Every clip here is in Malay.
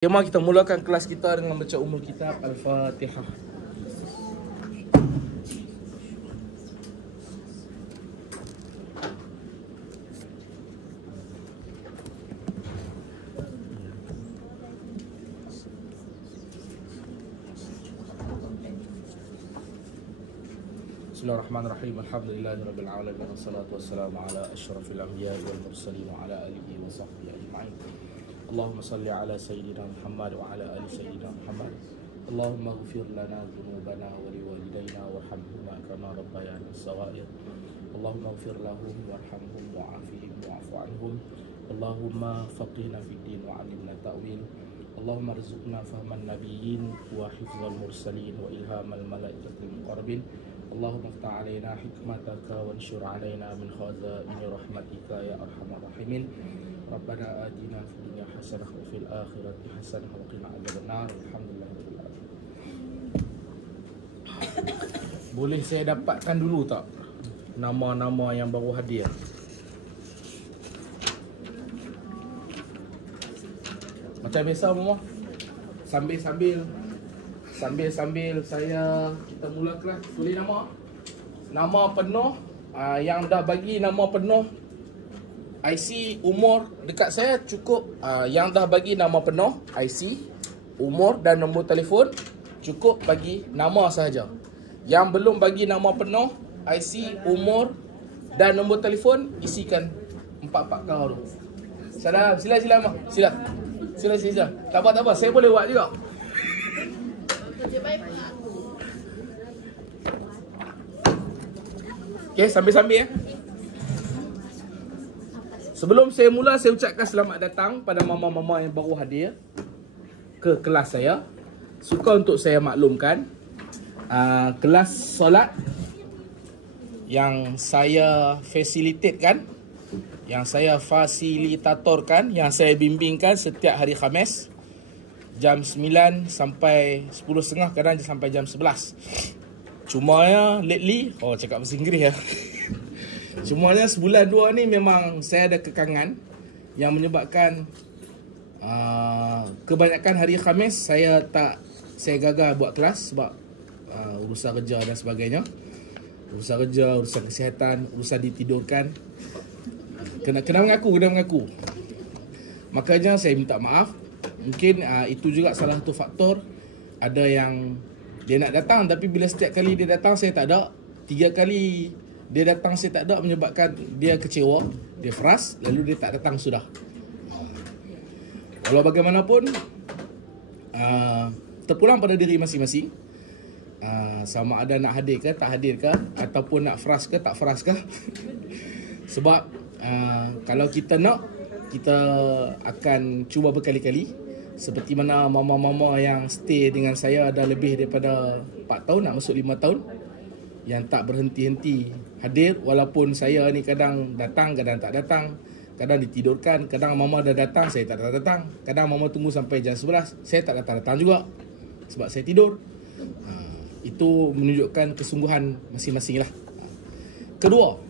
Jom kita mulakan kelas kita dengan baca Ummul Kitab Al-Fatihah. Bismillahirrahmanirrahim. Alhamdulillahirabbil alamin wassalatu wassalamu ala asyrafil anbiya'i wal mursalin wa ala alihi wa sahbihi ajma'in. Allahumma salli ala sayyidina Muhammad wa ala ali sayyidina Muhammad. Allahumma ighfir lana dhunubana wa liwalidayna warhamhuma kama rabbayana shaghira. Allahumma ighfir lahum warhamhum wa'afihim wa'fu anhum. Allahumma faqihna fid din wa 'allimna ta'wil. Allahumma arzuqna fahman nabiyyin wa hifdzal mursalin wa ilhamal malaikatil muqarrabin. Allahumma iftah 'alaina hikmataka wa anshur 'alaina min khazaini rahmatika ya arhamar rahimin. Rabbana atina fid dunya hasanah wa fil akhirati hasanah wa qina adzabannar. Alhamdulillahirabbil alamin. Boleh saya dapatkan dulu tak nama-nama yang baru hadir? Macam biasa Mama, sambil saya kita mula kelas. Tulis nama penuh, yang dah bagi nama penuh IC, umur dekat saya cukup. Yang dah bagi nama penuh IC, umur dan nombor telefon cukup bagi nama sahaja. Yang belum bagi nama penuh IC, umur dan nombor telefon, isikan 4 kau tu. Salam, sila Mak. Sila. Tak apa, saya boleh buat juga. Okey, sambil Sebelum saya mula, saya ucapkan selamat datang pada mama-mama yang baru hadir ke kelas saya. Suka untuk saya maklumkan, kelas solat yang saya fasilitatekan, yang saya fasilitatorkan, yang saya bimbingkan setiap hari Khamis jam 9 sampai 10.30, kadang sampai jam 11. Cumanya lately, cakap bahasa Inggeris ya. Cumanya sebulan 2 ni memang saya ada kekangan yang menyebabkan kebanyakan hari Khamis saya gagal buat kelas sebab urusan kerja dan sebagainya. Urusan kerja, urusan kesihatan, urusan ditidurkan. Kena mengaku. Makanya saya minta maaf. Mungkin itu juga salah satu faktor. Ada yang dia nak datang tapi bila setiap kali dia datang saya tak ada. 3 kali dia datang saya tak ada, menyebabkan dia kecewa, dia frust, lalu dia tak datang sudah. Walau bagaimanapun, terpulang pada diri masing-masing. Sama ada nak hadir ke tak hadir ke, ataupun nak frust ke tak frust ke. Sebab kalau kita nak, kita akan cuba berkali-kali. Seperti mana mama-mama yang stay dengan saya ada lebih daripada 4 tahun, nak masuk 5 tahun, yang tak berhenti-henti hadir. Walaupun saya ni kadang datang, kadang tak datang, kadang ditidurkan, kadang mama dah datang, saya tak datang, kadang mama tunggu sampai jam 11, saya tak datang juga sebab saya tidur. Itu menunjukkan kesungguhan masing-masing lah. Kedua,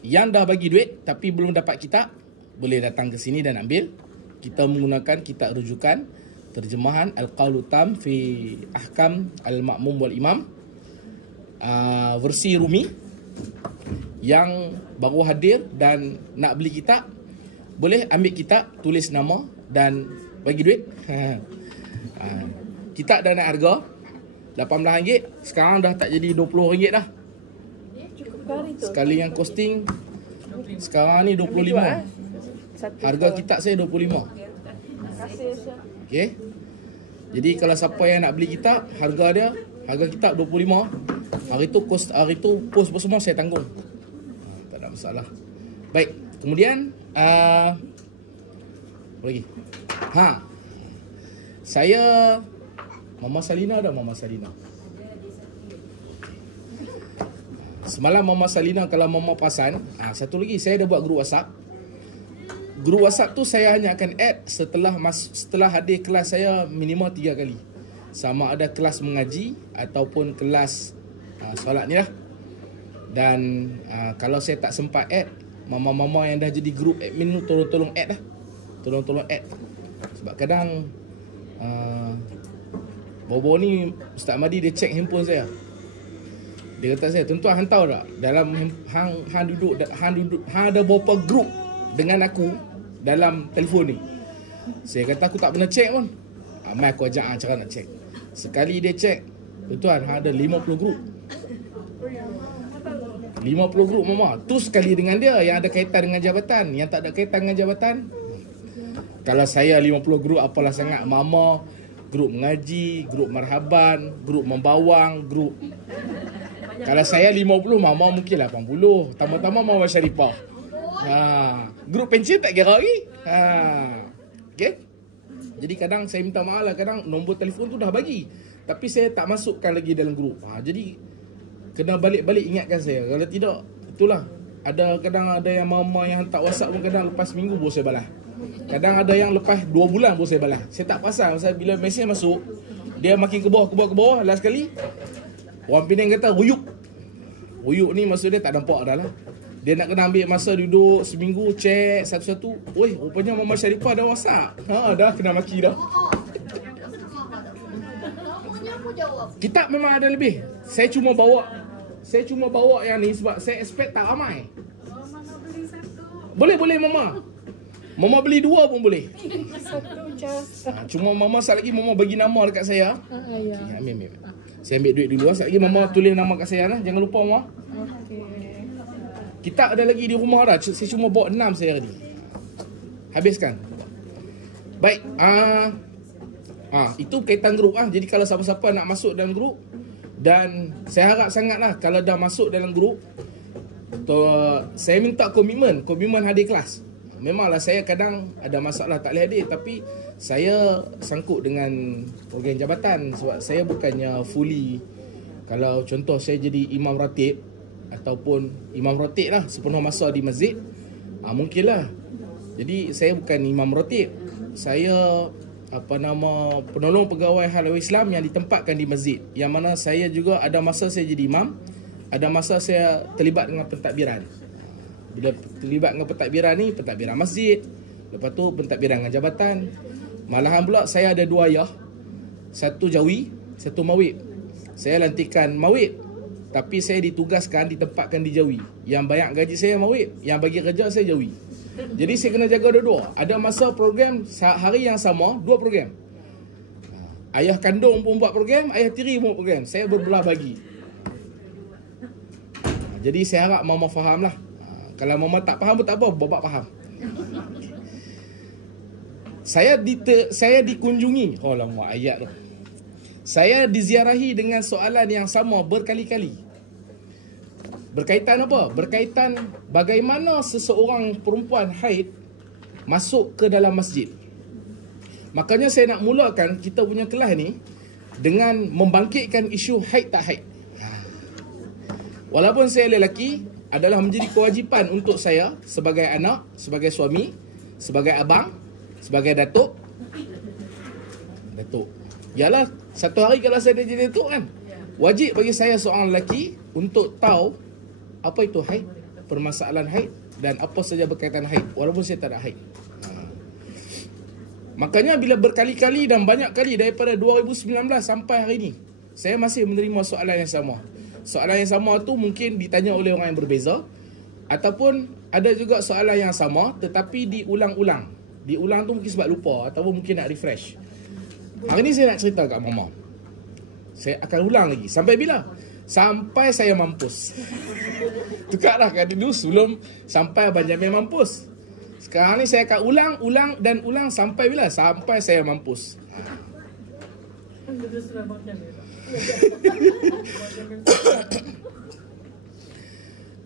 yang dah bagi duit tapi belum dapat kitab, boleh datang ke sini dan ambil. Kita menggunakan kitab rujukan terjemahan Al-Qaulu Tam fi Ahkam Al-Ma'mum wal Imam, versi Rumi. Yang baru hadir dan nak beli kitab, boleh ambil kitab, tulis nama dan bagi duit. Kitab dah naik harga, RM18, sekarang dah tak jadi RM20 dah. Sekali yang costing sekarang ni 25. Harga kitab saya 25. Okey. Jadi kalau siapa yang nak beli kitab, harga kitab 25. Hari tu pos semua saya tanggung. Tak ada masalah. Baik, kemudian apa lagi? Saya Mama Salina. Semalam Mama Salina, kalau Mama perasan, satu lagi saya dah buat grup WhatsApp. Grup WhatsApp tu saya hanya akan add setelah hadir kelas saya minimal 3 kali. Sama ada kelas mengaji ataupun kelas solat ni lah. Dan kalau saya tak sempat add, mama-mama yang dah jadi grup admin tu tolong add lah. Tolong add. Sebab kadang baru-baru ni Ustaz Madi dia check handphone saya. Dia kata saya, tuan-tuan hang tahu tak dalam hang duduk hang ada berapa grup dengan aku dalam telefon ni. Saya kata aku tak pernah check pun. Mai aku ajak hang cara nak check. Sekali dia check, tuan-tuan hang ada 50 grup. 50 grup mama. Tu sekali dengan dia yang ada kaitan dengan jabatan. Yang tak ada kaitan dengan jabatan, kalau saya 50 grup apalah sangat. Mama grup mengaji, grup marhaban, grup membawang, grup. Kalau saya 50, mama mungkin 80. Tambah-tambah mama Syarifah. Grup pencen tak kira lagi. Okay. Jadi kadang saya minta maaf lah, kadang nombor telefon tu dah bagi, tapi saya tak masukkan lagi dalam grup. Jadi kena balik-balik ingatkan saya. Kalau tidak, itulah. Kadang ada yang mama yang hantar WhatsApp pun kadang lepas minggu baru saya balas. Kadang ada yang lepas 2 bulan baru saya balas. Saya tak pasal bila mesej masuk, dia makin ke bawah. Last kali orang Penang kata ruyuk. Ruyuk ni maksud dia tak nampak dah lah. Dia nak kena ambil masa duduk seminggu, check satu-satu. Oi, rupanya Mama Syarifah dah WhatsApp. Dah kena maki dah. Kitab memang ada lebih. Saya cuma bawa yang ni sebab saya expect tak ramai. Boleh Mama. Mama beli 2 pun boleh. Cuma Mama sekali lagi Mama bagi nama dekat saya. Ya. Okay, ambil. Saya ambil duit dulu. Sekali lagi Mama tulis nama kat saya lah. Jangan lupa Mama. Kitab ada lagi di rumah dah. Saya cuma bawa 6 saya hari ni. Habiskan. Baik. Itu kaitan grup lah. Jadi kalau siapa-siapa nak masuk dalam grup, dan saya harap sangat lah kalau dah masuk dalam grup, saya minta komitmen hadir kelas. Memanglah saya kadang ada masalah tak boleh hadir, tapi saya sangkut dengan program jabatan. Sebab saya bukannya fully, kalau contoh saya jadi imam ratib ataupun imam ratib lah sepenuh masa di masjid, mungkinlah. Jadi saya bukan imam ratib, saya penolong pegawai halal Islam yang ditempatkan di masjid, yang mana saya juga ada masa saya jadi imam, ada masa saya terlibat dengan pentadbiran. Bila terlibat dengan pentadbiran ni, pentadbiran masjid, lepas tu pentadbiran dengan jabatan. Malahan pula saya ada 2 ayah, satu jawi, satu mawib. Saya lantikan mawib, tapi saya ditempatkan di jawi. Yang banyak gaji saya mawib, yang bagi kerja saya jawi. Jadi saya kena jaga dua-dua. Ada masa program hari yang sama, 2 program. Ayah kandung pun buat program, ayah tiri pun buat program. Saya berbelah bagi. Jadi saya harap Mama faham lah. Kalau Mama tak faham pun tak apa, Bapak faham. Saya dikunjungi, alamak ayat tu. Saya diziarahi dengan soalan yang sama berkali-kali. Berkaitan apa? Berkaitan bagaimana seseorang perempuan haid masuk ke dalam masjid. Makanya saya nak mulakan kita punya kelas ni dengan membangkitkan isu haid tak haid. Walaupun saya lelaki, adalah menjadi kewajipan untuk saya sebagai anak, sebagai suami, sebagai abang, sebagai datuk. Yalah, satu hari kalau saya dah jadi datuk kan, wajib bagi saya seorang lelaki untuk tahu apa itu haid, permasalahan haid, dan apa saja berkaitan haid, walaupun saya tak ada haid. Makanya bila berkali-kali dan banyak kali daripada 2019 sampai hari ini, saya masih menerima soalan yang sama. Soalan yang sama tu mungkin ditanya oleh orang yang berbeza, ataupun ada juga soalan yang sama tetapi diulang-ulang. Diulang tu mungkin sebab lupa, ataupun mungkin nak refresh. Hari ni saya nak cerita kat Mama. Saya akan ulang lagi. Sampai bila? Sampai saya mampus. Tukarlah kan dulu sebelum sampai Abang Jamil mampus. Sekarang ni saya akan ulang sampai bila? Sampai saya mampus.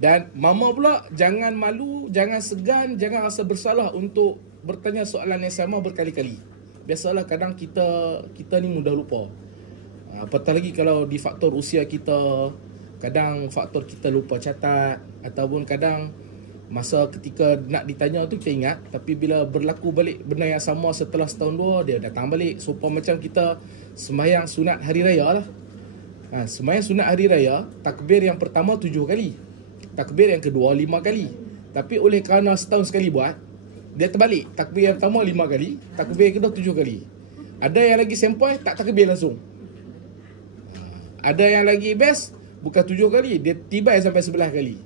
Dan Mama pula jangan malu, jangan segan, jangan rasa bersalah untuk bertanya soalan yang sama berkali-kali. Biasalah kadang kita ni mudah lupa. Apatah lagi kalau di faktor usia kita, kadang faktor kita lupa catat, ataupun kadang masa ketika nak ditanya tu kita ingat, tapi bila berlaku balik benda yang sama setelah setahun 2, dia datang balik. Supaya macam kita sembahyang sunat hari raya lah. Sembahyang sunat hari raya, takbir yang pertama 7 kali, takbir yang kedua 5 kali. Tapi oleh kerana setahun sekali buat, dia terbalik. Takbir yang pertama 5 kali, takbir yang kedua 7 kali. Ada yang lagi sempoi tak takbir langsung. Ada yang lagi best bukan 7 kali, dia tibai sampai 11 kali.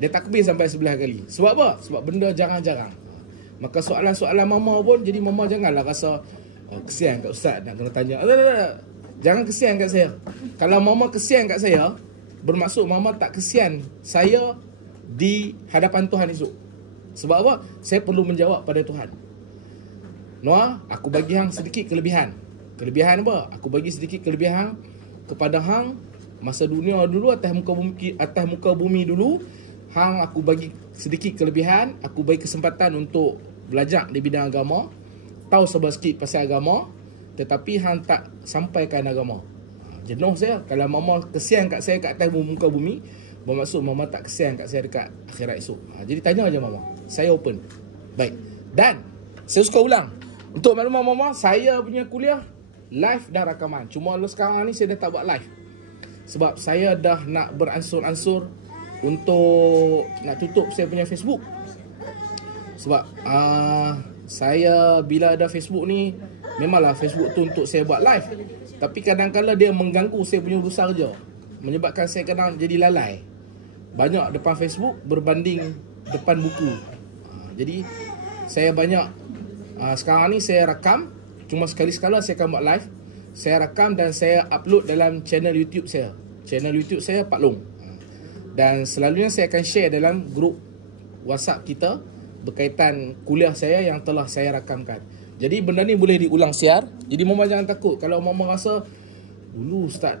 Dia takbir sampai 11 kali. Sebab apa? Sebab benda jarang-jarang. Maka soalan-soalan mama pun, jadi mama janganlah rasa kesian kat ustaz nak kena tanya. Jangan kesian kat saya. Kalau mama kesian kat saya, bermaksud mama tak kesian saya di hadapan Tuhan esok. Sebab apa? Saya perlu menjawab pada Tuhan. Noah, aku bagi hang sedikit kelebihan. Kelebihan apa? Aku bagi sedikit kelebihan kepada hang masa dunia dulu, atas muka bumi dulu. Hang aku bagi sedikit kelebihan, aku bagi kesempatan untuk belajar di bidang agama, tahu sedikit pasal agama, tetapi hang tak sampaikan agama. Jenuh saya. Kalau mama kesian kat saya kat atas muka bumi, bermaksud mama tak kesian kat saya dekat akhirat esok. Jadi tanya aja mama. Saya open. Baik. Dan saya suka ulang. Untuk makluman mama, saya punya kuliah live dan rakaman. Cuma sekarang ni saya dah tak buat live. Sebab saya dah nak beransur-ansur untuk nak tutup saya punya Facebook. Sebab saya bila ada Facebook ni, memanglah Facebook tu untuk saya buat live. Tapi kadang-kadang dia mengganggu saya punya urusan kerja, menyebabkan saya kadang jadi lalai. Banyak depan Facebook berbanding depan buku. Jadi saya banyak sekarang ni saya rakam. Cuma sekali-sekala saya akan buat live. Saya rakam dan saya upload dalam channel YouTube saya. Channel YouTube saya Pak Long. Dan selalunya saya akan share dalam grup WhatsApp kita berkaitan kuliah saya yang telah saya rakamkan. Jadi benda ni boleh diulang siar. Jadi mama jangan takut. Kalau mama rasa dulu Ustaz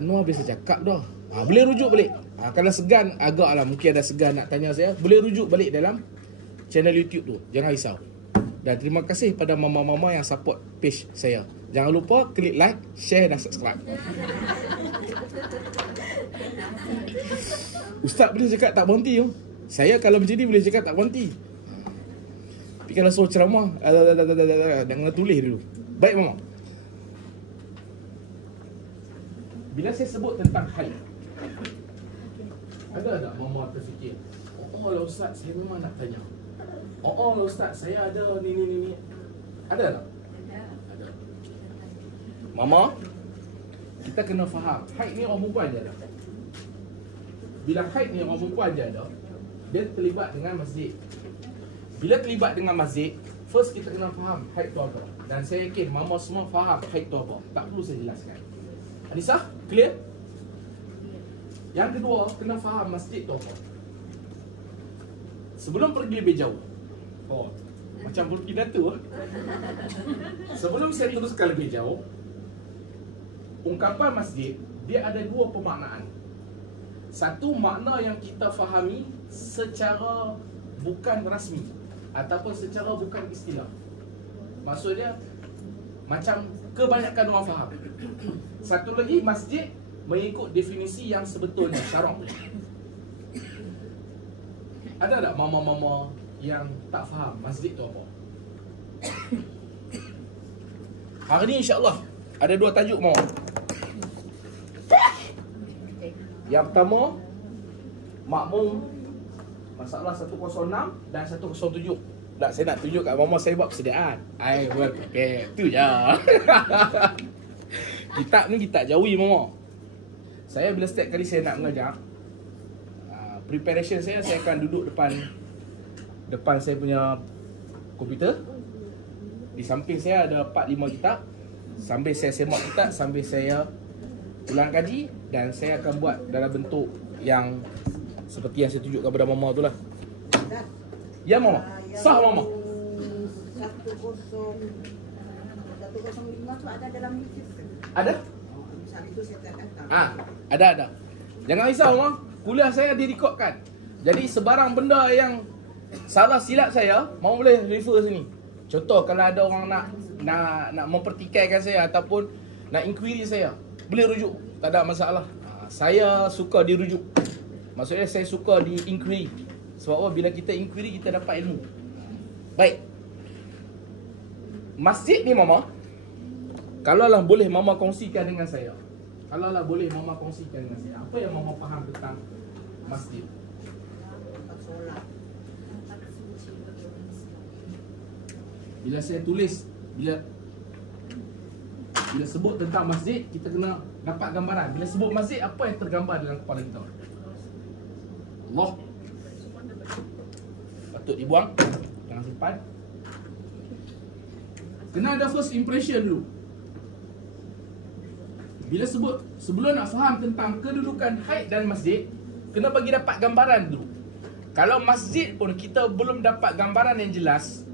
Noah biasa cakap dah, boleh rujuk balik. Kalau segan agaklah, mungkin ada segan nak tanya saya, boleh rujuk balik dalam channel YouTube tu. Jangan risau. Dan terima kasih pada mama-mama yang support page saya. Jangan lupa klik like, share dan subscribe. Ustaz boleh cakap tak berhenti tu. Saya kalau macam ni boleh cakap tak berhenti. Tapi kalau suruh ceramah, dah kena tulis dulu. Baik mama. Bila saya sebut tentang haid, ada tak mama terfikir, oh lah Ustaz, saya memang nak tanya. Oh lah Ustaz, saya ada ni. Ada tak? Ada. Mama, kita kena faham, haid ni orang perempuan je ada. Bila haid ni orang perempuan je ada, dia terlibat dengan masjid. Bila terlibat dengan masjid, first kita kena faham haid tu apa. Dan saya yakin mama semua faham haid tu apa. Tak perlu saya jelaskan. Anissa, clear? Yang kedua, kena faham masjid tu apa. Sebelum pergi lebih jauh, macam berpidato. Sebelum saya teruskan lebih jauh, ungkapan masjid, dia ada dua pemaknaan. Satu, makna yang kita fahami secara bukan rasmi ataupun secara bukan istilah. Maksudnya macam kebanyakan orang faham. Satu lagi, masjid mengikut definisi yang sebetulnya syarak. Ada tak mama-mama yang tak faham masjid tu apa? Hari ni insya-Allah ada dua tajuk mama. Yang pertama, makmum masalah 106 dan 107. Tak, saya nak tunjuk kat mama saya buat persediaan. Buat paket. Tu je. Kitab ni kita jauhi mama. Saya bila setiap kali saya nak mengajar, preparation saya akan duduk depan saya punya komputer. Di samping saya ada 4-5 kitab. Sambil saya semak kitab, sambil saya ulang kaji, dan saya akan buat dalam bentuk yang seperti yang saya tunjukkan kepada mama tu lah. Ya mama. Sah mama. 105 tu ada dalam YouTube. Ada? Saat itu saya tak datang. Ada. Jangan risau mama. Kuliah saya direkodkan. Jadi sebarang benda yang salah silap saya, mama boleh refer sini. Contoh kalau ada orang nak mempertikaikan saya ataupun nak inquiry saya, boleh rujuk, tak ada masalah. Saya suka dirujuk. Maksudnya saya suka di inquiry. Sebab apa? Bila kita inquiry, kita dapat ilmu. Baik. Masjid ni mama, kalaulah boleh mama kongsikan dengan saya. Apa yang mama faham tentang masjid? Bila saya tulis, bila sebut tentang masjid, kita kena dapat gambaran. Bila sebut masjid, apa yang tergambar dalam kepala kita? Allah. Patut dibuang, jangan simpan. Kena ada first impression dulu. Bila sebut, sebelum nak faham tentang kedudukan haid dan masjid, kena bagi dapat gambaran dulu. Kalau masjid pun kita belum dapat gambaran yang jelas,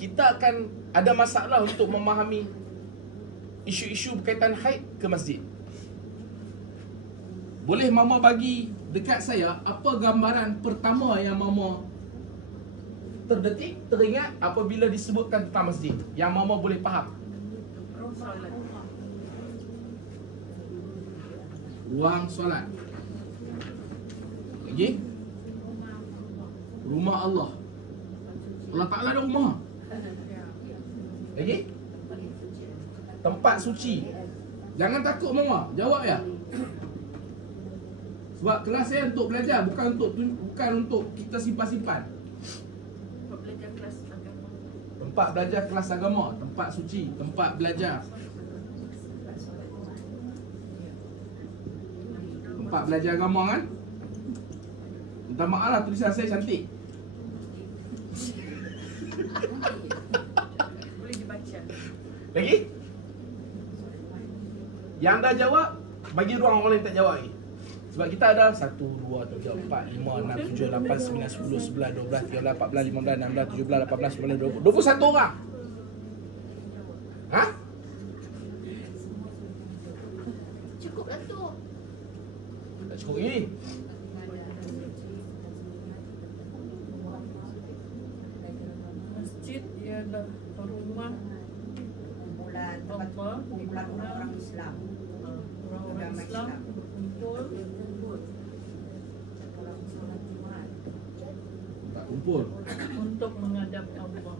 kita akan ada masalah untuk memahami isu-isu berkaitan haid ke masjid. Boleh mama bagi dekat saya apa gambaran pertama yang mama terdetik, teringat apabila disebutkan tentang masjid, yang mama boleh faham? Ruang solat. Lagi? Rumah Allah. Allah Ta'ala ada rumah. Lagi? Tempat suci. Jangan takut mama, jawab ya. Sebab kelas saya untuk belajar, bukan untuk kita simpan-simpan. Tempat belajar kelas agama, tempat suci, tempat belajar. Tempat belajar agama kan? Minta maaf lah, tulisan saya cantik. Boleh dibaca. Lagi? Yang dah jawab, bagi ruang orang lain tak jawab lagi. Sebab kita ada 1, 2, 3, 4, 5, 6, 7, 8, 9, 10, 11, 12, 13, 14, 15, 16, 17, 18, 19, 20, 21 orang. Ha? Cukup lah tu. Tak cukup lagi. Masjid ialah rumah Kumpulan tempat Allah, kumpulan orang Islam. orang-orang Islam berkumpul Tak kumpul. untuk menghadap Allah.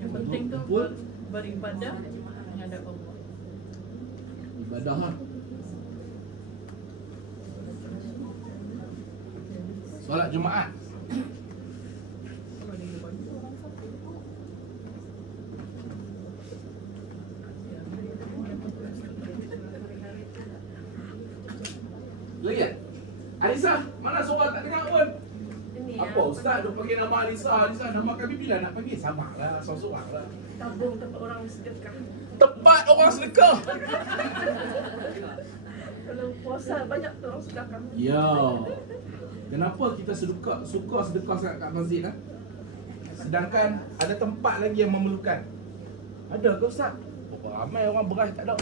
Yang penting tu Kumpul. beribadah menghadap Allah. Ibadah lah. Solat Jumaat. Lagi kan? Alisa, mana suara tak dengar pun? Apa ustaz duk panggil nama Alisa? Alisa, nama kami bila nak panggil? Sabarlah, seorang-seorang lah. Tabung tempat orang sedekah. Tempat orang sedekah. Kalau puasa banyak tu orang sedekah. Ya. Kenapa kita suka sedekah sangat kat masjid lah? Sedangkan ada tempat lagi yang memerlukan. Ada ke ustaz? Berapa ramai orang beras tak ada?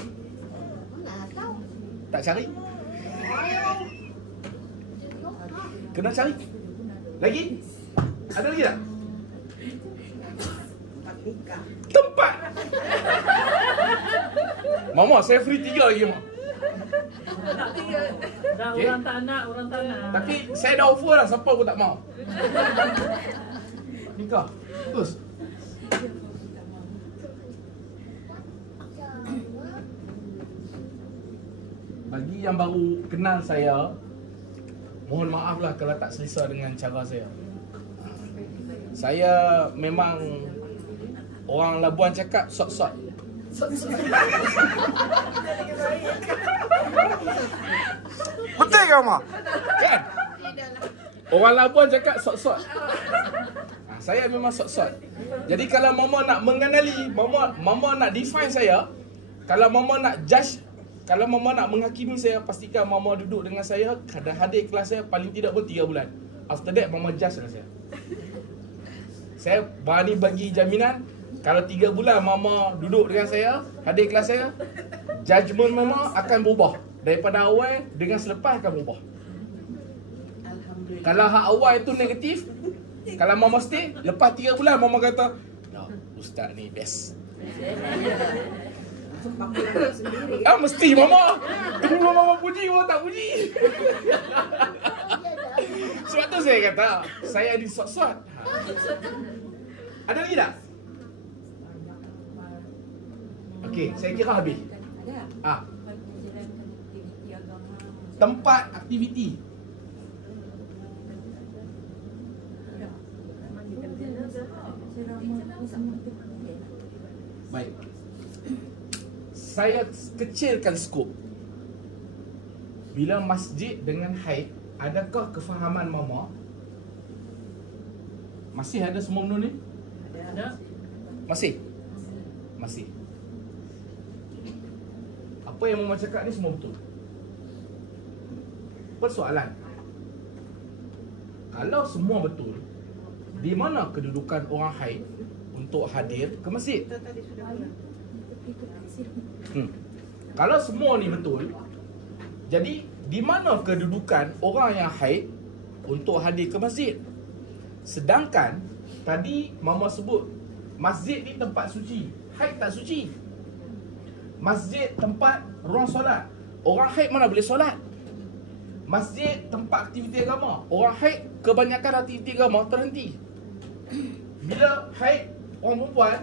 Mana tahu? Tak cari? Kena cari. Lagi? Ada lagi tak? Tempat nikah. Tempat. Mama, saya free 3 lagi, Mak. Dah Okay. orang tak nak, orang tak nak. Tapi saya dah offer lah, siapa pun tak mau. Nikah. Terus. Bagi yang baru kenal saya, mohon maaf lah kalau tak selesa dengan cara saya. Saya memang orang Labuan cakap sot-sot. Betul ke Mak? Kan? Orang Labuan cakap sot-sot. Saya memang sot-sot. Jadi kalau mama nak mengenali, mama nak define saya, kalau mama nak judge, kalau mama nak menghakimi saya, pastikan mama duduk dengan saya, hadir kelas saya paling tidak pun 3 bulan. After that mama judge dengan saya. Saya berani bagi jaminan, kalau 3 bulan mama duduk dengan saya, hadir kelas saya, judgement mama akan berubah. Daripada awal dengan selepas akan berubah. Kalau hak awal itu negatif, kalau mama stay, lepas 3 bulan mama kata, "No, ustaz ni best." Pakulan sendiri. Ah, mesti mama. Tunggu mama puji, mama tak puji. Sebab tu saya kata, saya disot-sot. Ada lagi tak? Okey, saya kira habis. Ada. Ah, Menjalankan aktiviti agama. tempat aktiviti. Ceramah Baik. Saya kecilkan skop. Bila masjid dengan haid, adakah kefahaman mama masih ada semua benda ni? Ada. Masih? Masih. Apa yang mama cakap ni semua betul. Persoalan, kalau semua betul, di mana kedudukan orang haid untuk hadir ke masjid? Kita tadi sudah bilang. Kalau semua ni betul, jadi di mana kedudukan orang yang haid untuk hadir ke masjid? Sedangkan tadi mama sebut masjid ni tempat suci, haid tak suci. Masjid tempat ruang solat, orang haid mana boleh solat? Masjid tempat aktiviti agama, orang haid kebanyakan aktiviti agama terhenti. Bila haid orang perempuan,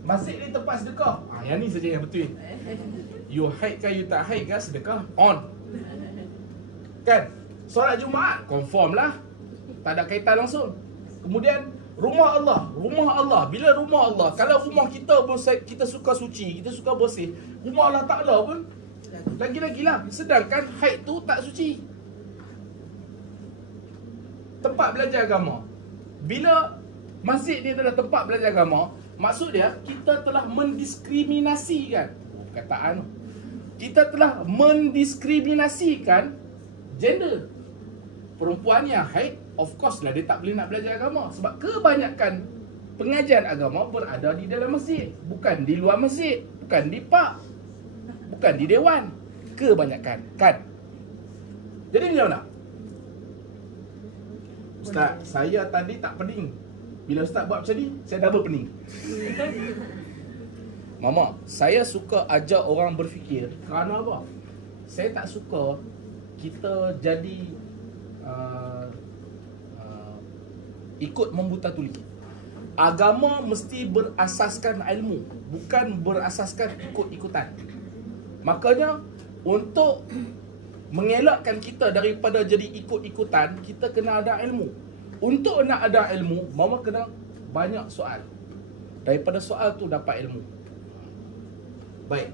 masjid ni tempat sedekah. Yang ni saja yang betul. You haid kan you tak haid kan, sedekah on. Kan? Solat Jumaat confirm lah, tak ada kaitan langsung. Kemudian rumah Allah. Bila rumah Allah, kalau rumah kita pun kita suka suci, kita suka bersih, rumah Allah Ta'ala pun lagi-lagi lah. Sedangkan haid tu tak suci. Tempat belajar agama, bila masjid ni adalah tempat belajar agama, maksud dia kita telah mendiskriminasikan, perkataan tu, kita telah mendiskriminasikan gender. Perempuan yang haid, of course lah dia tak boleh nak belajar agama, sebab kebanyakan pengajian agama berada di dalam masjid, bukan di luar masjid, bukan di park, bukan di dewan. Kebanyakan, kan? Jadi macam mana? Ustaz, saya tadi tak pening. Bila Ustaz buat macam ni, saya double pening. Mama, saya suka ajak orang berfikir. Kerana apa? Saya tak suka kita jadi ikut membuta tuli. Agama mesti berasaskan ilmu, bukan berasaskan ikut-ikutan. Makanya untuk mengelakkan kita daripada jadi ikut-ikutan, kita kena ada ilmu. Untuk nak ada ilmu, mama kena banyak soal. Daripada soal tu dapat ilmu. Baik.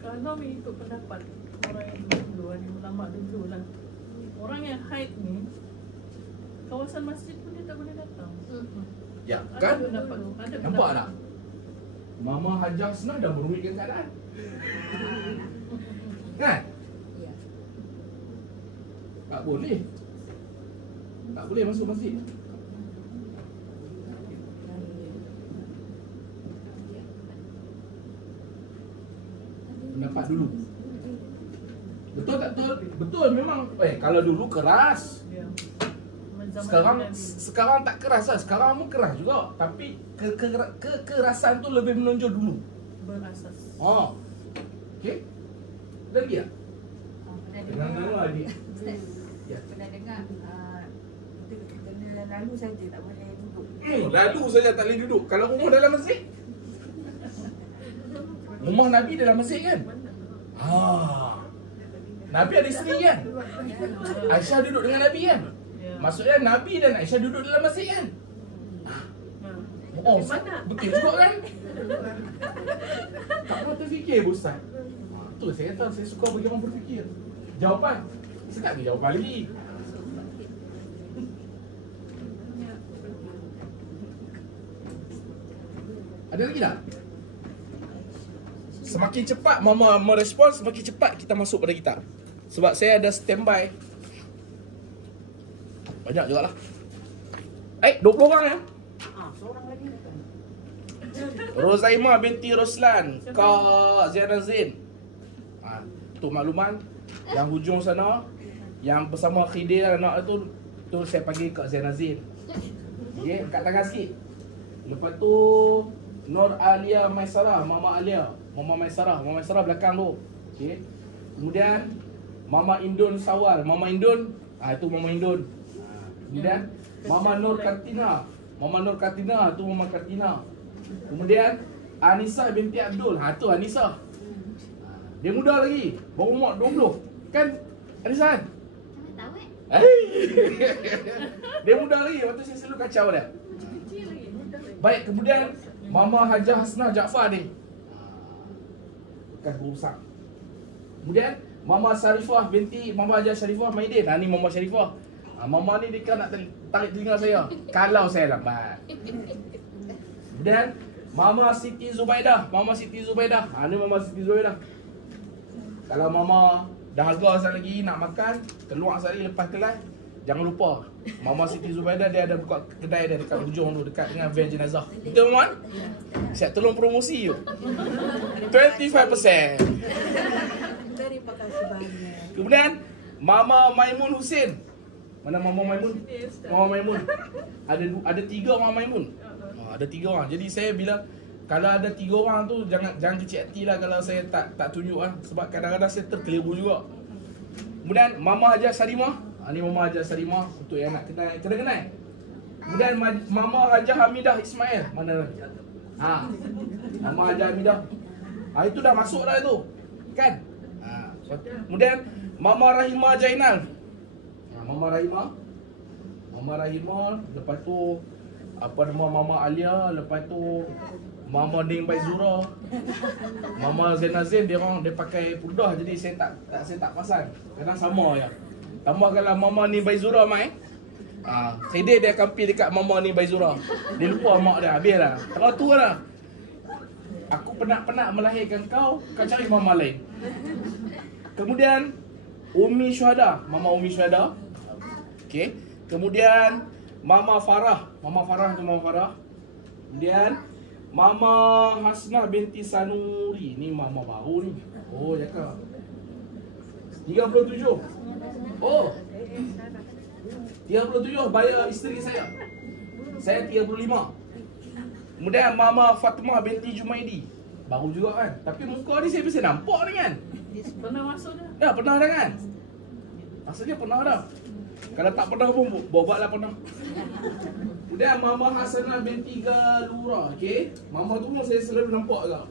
Kalau mengikut pendapat orang yang dulu, ada ulama dulu lah, orang yang haid ni, kawasan masjid pun dia tak boleh datang. Ya, Ada kan? pendapat tu, ada Nampak pendapat. tak? Mama Hajah senang dah merumitkan keadaan. Kan? Ya. Tak boleh. Tak boleh masuk masjid. Pendapat dulu. Betul tak betul? Betul memang. Kalau dulu keras. Ya. Zaman Sekarang Nabi. sekarang tak keras lah. Sekarang pun keras juga. Tapi kekerasan tu lebih menonjol dulu. berasas. Oh. Okey. Lagi tak? Pernah Dengan dengar. nama adik. Ya. Pernah dengar. Kita kena lalu saja, tak boleh duduk. Lalu saja tak boleh duduk. Kalau rumah dalam masjid. Rumah Nabi dalam masjid kan? Nabi ada isteri kan? Aisyah duduk dengan Nabi kan? Ya. Maksudnya Nabi dan Aisyah duduk dalam masjid kan? Oh, Mana? betul juga kan? Tak pernah terfikir Ustaz. Tu saya kata saya suka bagi orang berfikir. Jawapan. Sedap ni jawapan lagi. Ada lagi tak? Semakin cepat mama merespon, semakin cepat kita masuk pada kitab. Sebab saya ada standby. Banyak jugalah. 20 orang ya? Seorang lagi datang. Rozaima binti Roslan, Kak Zainal Zain. Tu makluman yang hujung sana, yang bersama Khidir anak tu saya panggil Kak Zainal Zain. Okey, angkat tangan sikit. Lepas tu Nur Alia Maisarah, Mama Alia, Mama Maisarah belakang tu. Okey. Kemudian Mama Indun Sawal, Mama Indun, itu Mama Indun. Kemudian Mama Nur Kartina, Mama Nur Kartina, tu Mama Kartina. Kemudian Anissa binti Abdul, tu Anissa. Dia muda lagi, baru umur 20. Kan Anissa kan? Dia muda lagi, waktu saya selalu kacau dia. Baik, kemudian Mama Hajah Hasnah Jaafar ni. Bekas berusak. Kemudian Mama Syarifah binti Mama Hajah Syarifah Maidin. Ni Mama Syarifah. Mama ni dia nak tarik telinga saya kalau saya lambat. Dan Mama Siti Zubaidah. Mama Siti Zubaidah. Ni Mama Siti Zubaidah. Kalau Mama dahaga sekali lagi nak makan, keluar sekali lepas kelas, jangan lupa Mama Siti Zubaidah dia ada buka kedai dia dekat hujung tu, dekat dengan van jenazah. Betul Mak? Siap tolong promosi tu. 25%. Terima kasih banyak. Kemudian Mama Maimun Husin. Mana Mama Maimun? Mama Maimun. Ada 3 orang Maimun. Ada 3 orang. Jadi saya bila kalau ada 3 orang tu jangan kecil hati lah kalau saya tak tunjuk lah. Sebab kadang-kadang saya terkeliru juga. Kemudian Mama Hajah Sarimah. Ni Mama Hajah Sarimah untuk yang nak kenal. Kemudian Mama Hajah Hamidah Ismail. Mana? Mama Hajah Hamidah. Itu dah masuk dah itu. Kan? Kemudian Mama Rahimah Jainal. Mama Rahimah. Lepas tu apa nama Mama Alia. Lepas tu Mama Ning Baizura, Mama Zainazin, dia pakai purdah, jadi saya tak pasal. Kadang sama je. Tambah kalau Mama Ning Baizura mai, saya dia akan pergi dekat Mama Ning Baizura. Dia lupa mak dia, habislah. Kalau tu lah. Aku penat-penat melahirkan kau cari mama lain. Kemudian Umi Syuhada, Mama Umi Syuhada. Okey. Kemudian Mama Farah tu Mama Farah. Kemudian Mama Hasnah binti Sanuri. Ni Mama baru ni. Oh, cakap 37. Oh, 37 bayar isteri saya. Saya 35. Kemudian Mama Fatimah binti Jumaidi. Baru juga kan. Tapi muka ni saya biasa nampak ni kan. Pernah masuk dah? Dah pernah dah kan. Maksudnya pernah dah. Kalau tak pernah pun buat-buatlah pernah. Kemudian Mama Hasanah binti Galura. Okey. Mama tu pun saya selalu nampak juga.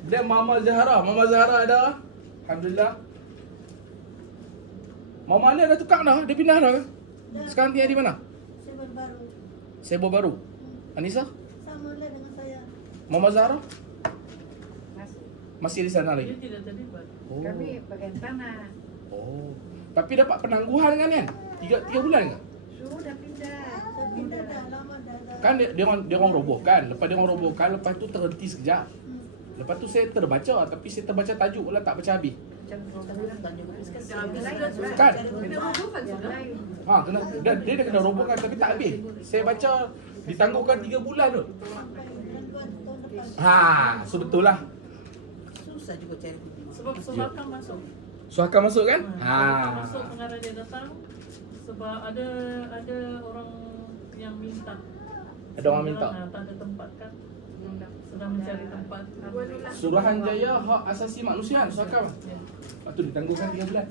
Kemudian Mama Zahra. Mama Zahra ada. Alhamdulillah. Mama ni dah tukar dah. Dia pindah dah ke? Sekarang dia di mana? Sebab baru. Sebo baru. Anissa? Sama lah dengan saya. Mama Zahra? Masih. Masih di sana Dia lagi? tidak terlibat. Oh. Kami bagian tanah. Oh. Tapi dapat penangguhan kan? 3 bulan ke? Sudah pindah. Saya pindah dah lama dah. Kan dia orang robohkan. Lepas dia orang robohkan, lepas tu terhenti sekejap. Lepas tu saya terbaca, tapi saya terbaca tajuk pula tak baca habis. Macam Kan? Kena robohkan sudah. Kena dia dah kena robohkan tapi tak habis. Saya baca ditangguhkan 3 bulan tu. Bantuan tahun depan. So betul lah. Susah juga cari. Sebab Suhakam masuk. Suhakam masuk kan? Masuk pengarah dia datang. Sebab ada orang yang minta. Ada orang minta. Tak ada tempat kan. Sedang mencari tempat. Suruhanjaya Hak Asasi Manusia Suhakam. Lepas tu ditangguhkan 3 bulan.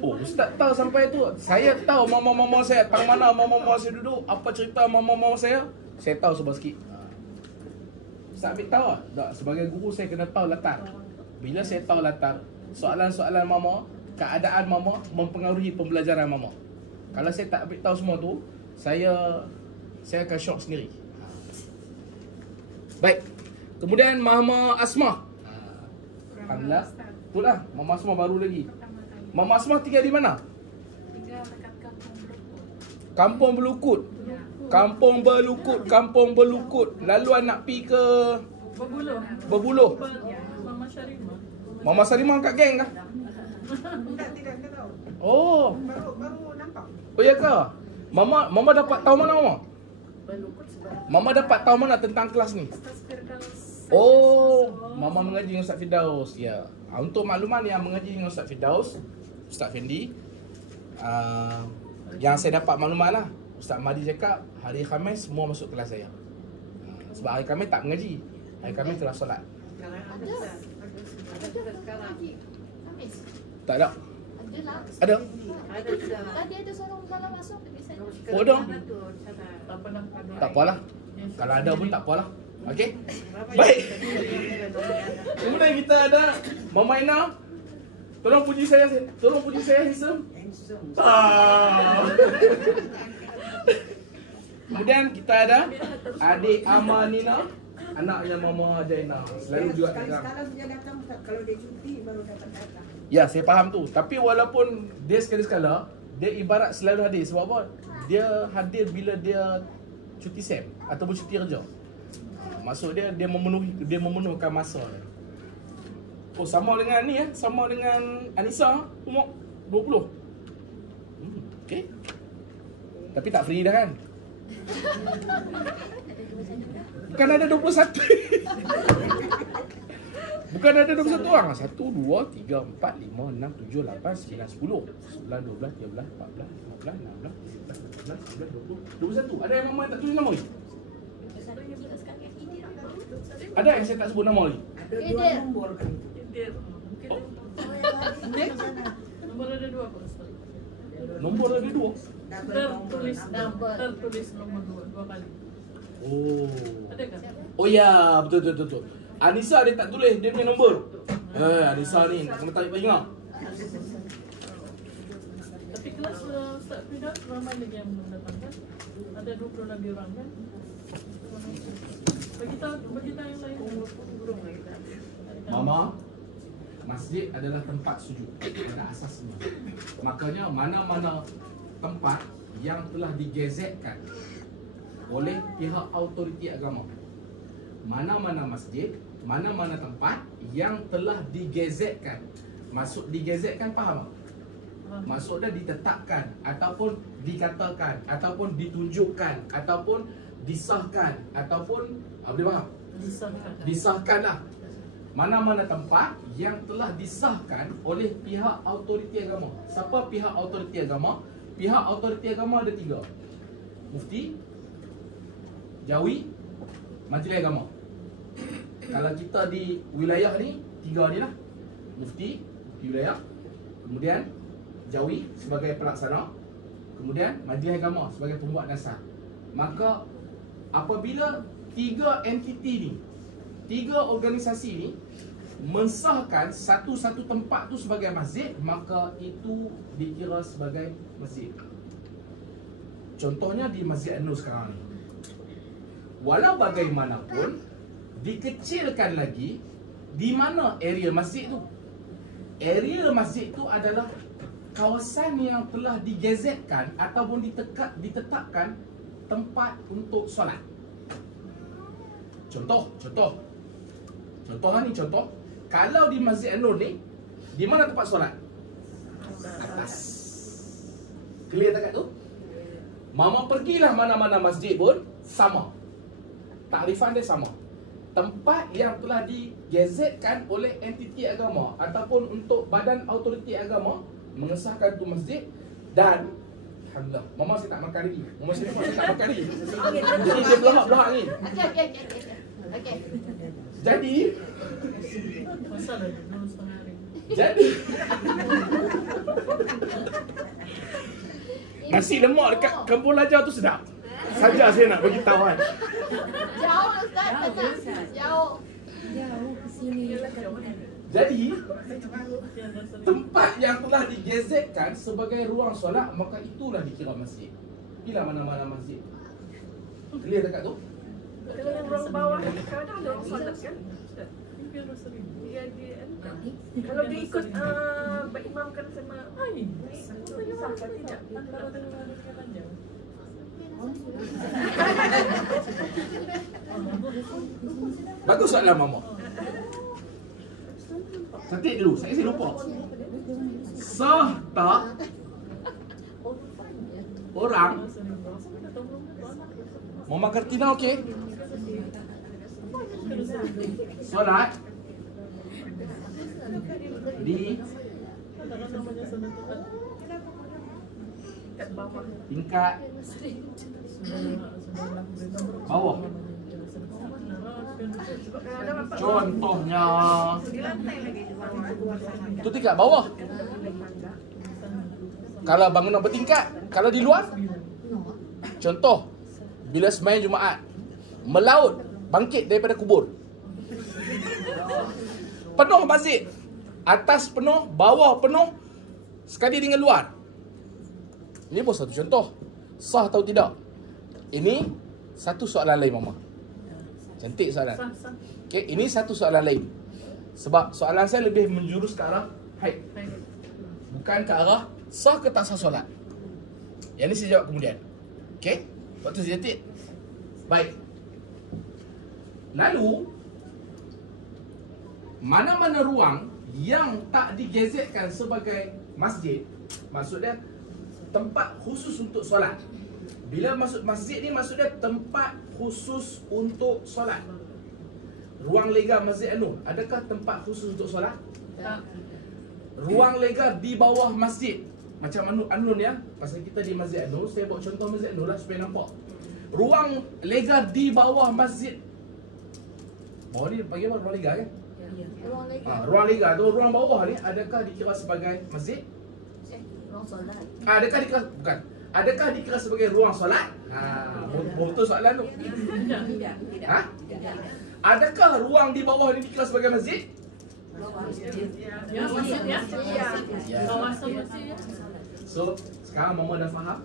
Oh, Ustaz tahu sampai tu. Saya tahu mama-mama saya tang mana mama-mama saya duduk, apa cerita mama-mama saya. Saya tahu sebab sikit. Ustaz ambil tahu tak? Sebagai guru saya kena tahu latar. Bila saya tahu latar, soalan-soalan mama, keadaan mama mempengaruhi pembelajaran mama. Kalau saya tak ambil tahu semua tu, saya akan syok sendiri. Baik. Kemudian Mama Asmah. Alhamdulillah. Itulah Mama Asmah baru lagi. Mama Asmah tinggal di mana? Tinggal dekat Kampung Belukut. Kampung Belukut. Kampung Belukut. Laluan nak pergi ke Berbuluh. Mama Syarimah. Mama Sarimah kat geng kah? Tidak tahu. Oh. Baru nampak. Oh ya ke? Mama dapat tahu mana Mama? Mama dapat tahu mana tentang kelas ni? Oh, Mama mengaji dengan Ustaz Firdaus. Ya. Untuk makluman yang mengaji dengan Ustaz Firdaus, Ustaz Fendi, yang saya dapat maklumat lah, Ustaz Mahdi cakap hari Khamis semua masuk kelas saya. Sebab hari Khamis tak mengaji. Hari Khamis kelas solat. Ada juga sekarang. Tak ada. Ada lah. Ada. Tadi ada seorang malam masuk pergi sana. Oh, ada. Tak pernah. Tak apalah. Kalau ada pun tak apalah. Okey. Baik. Kemudian kita ada Mama Ina. Tolong puji saya handsome. Kemudian kita ada adik Amanina, anaknya Mama Jaina. Selalu juga datang. Sekali dia datang, kalau dia cuti baru dapat datang. Ya, saya faham tu. Tapi walaupun dia sekali-sekala, dia ibarat selalu hadir. Sebab apa? Dia hadir bila dia cuti SEM ataupun cuti kerja. Maksud dia memenuhkan masa dia. Oh, sama dengan ni sama dengan Anissa, umur 20. Okey. Tapi tak free dah kan? Bukan ada 21. Bukan ada 21 orang. 1, 2, 3, 4, 5, 6, 7, 8, 9, 10, 11, 12, 13, 14, 15, 16, 17, 18, 19, 20, 21. Ada yang Mama tak tulis nama lagi? Ada yang saya tak sebut nama lagi? Ada 2 nombor kan itu. Dia mungkin nombor ada 2 Pak Ustaz. Nombor ada 2. Tertulis nombor 2 kali. Oh. Ada kan? Oh ya, betul. Anissa dia tak tulis dia punya nombor. Anissa ni nak kena tarik ingat. Tapi kelas Ustaz Fida ramai lagi yang belum datang kan? Ada 20 lebih orang kan? Bagi tahu yang lain belum lagi. Mama, masjid adalah tempat sujud pada asasnya. Makanya mana-mana tempat yang telah digazetkan oleh pihak autoriti agama, mana-mana masjid, mana-mana tempat yang telah digazetkan. Maksud digazetkan faham tak? Maksudnya ditetapkan ataupun dikatakan ataupun ditunjukkan ataupun disahkan ataupun boleh faham? Disahkanlah. Mana-mana tempat yang telah disahkan oleh pihak autoriti agama. Siapa pihak autoriti agama? Pihak autoriti agama ada 3. Mufti, Jawi, Majlis Agama. Kalau kita di wilayah ni, 3 ni lah. Mufti wilayah, kemudian Jawi sebagai pelaksana, kemudian Majlis Agama sebagai pembuat dasar. Maka apabila 3 entiti ni, 3 organisasi ni mensahkan satu-satu tempat tu sebagai masjid, maka itu dikira sebagai masjid. Contohnya di Masjid An-Nur sekarang ni. Walau bagaimanapun, dikecilkan lagi di mana area masjid tu. Area masjid tu adalah kawasan yang telah digazetkan ataupun ditetapkan tempat untuk solat. Contoh. Kalau di Masjid An-Nur ni, di mana tempat solat? Atas. Clear tak kat tu? Mama pergilah mana-mana masjid pun sama. Takrifan dia sama. Tempat yang telah digazetkan oleh entiti agama ataupun untuk badan autoriti agama mengesahkan tu masjid. Dan alhamdulillah, Mama saya tak makan lagi. Mama saya tak makan lagi. Jadi dia belahak-belahak ni. Okey. Jadi Pasal ada 2,5 hari. Jadi nasi lemak dekat Kampung Lajar tu sedap. Saja saya nak bagi tahu kan. Jauh Ustaz, jauh. Jauh ke sini. Jadi tempat yang telah digazetkan sebagai ruang solat, maka itulah dikira masjid. Bila mana-mana masjid. Clear dekat tu? Kalau yang ruang bawah ni kadang ada orang solat kan? Mimpi ada 1,000. Dia kalau dia ikut berimamkan sama Sampai tidak antara dengan panjang. Bagus soalan Mama. Cantik dulu, saya lupa. Sah tak orang Mama Kartina okey? Solat di tingkat bawah. Contohnya tu tingkat bawah. Kalau bangunan bertingkat, kalau di luar, contoh bila sembahyang Jumaat, melaut bangkit daripada kubur, penuh masjid, atas penuh, bawah penuh, sekali dengan luar. Ini pun satu contoh. Sah atau tidak? Ini satu soalan lain mama. Cantik soalan. Sah. Okey, ini satu soalan lain. Sebab soalan saya lebih menjurus ke arah haid. Bukan ke arah sah ke tak sah solat. Yang ni saya jawab kemudian. Okey? Waktu saya cantik. Baik. Lalu mana-mana ruang yang tak digazetkan sebagai masjid, maksudnya tempat khusus untuk solat. Bila maksud masjid ni maksudnya tempat khusus untuk solat. Ruang lega Masjid An-Nur, adakah tempat khusus untuk solat? Tak. Ruang lega di bawah masjid, macam An-Nur ya. Pasal kita di Masjid An-Nur, saya bawa contoh Masjid An-Nur lah supaya nampak. Ruang lega di bawah masjid. Bawah ni panggil apa? Ruang lega kan? Ruang lagi. Ruang lega tu, ruang bawah ni adakah dikira sebagai masjid? Ruang solat. Adakah dikira, bukan. Adakah dikira sebagai ruang solat? Betul soalan tu. Tidak. Ha? Adakah ruang di bawah ni dikira sebagai masjid? Ya, masjid ya. Ya. Kawasan masjid ya. So, sekarang mama dah faham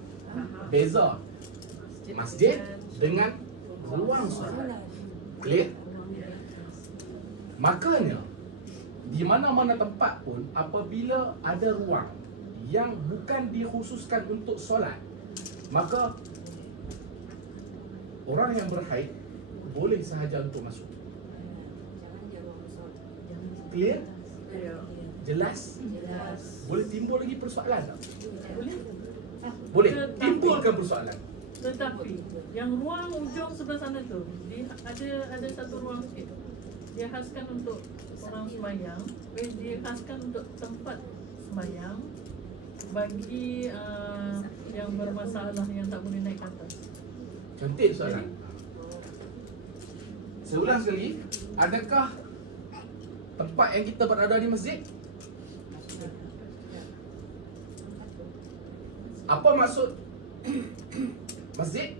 beza masjid dengan ruang solat. Clear? Makanya di mana-mana tempat pun apabila ada ruang yang bukan dikhususkan untuk solat, maka orang yang berhaid boleh sahaja untuk masuk. Clear? Jelas? Boleh timbul lagi persoalan tak? Boleh timbulkan persoalan. Tetapi yang ruang ujung sebelah sana tu, ada satu ruang sikit. Dia khaskan untuk orang sembahyang, dia khaskan untuk tempat sembahyang bagi yang bermasalah yang tak boleh naik ke atas. Cantik soalan. Saya ulang sekali, adakah tempat yang kita berada di masjid? Apa maksud masjid?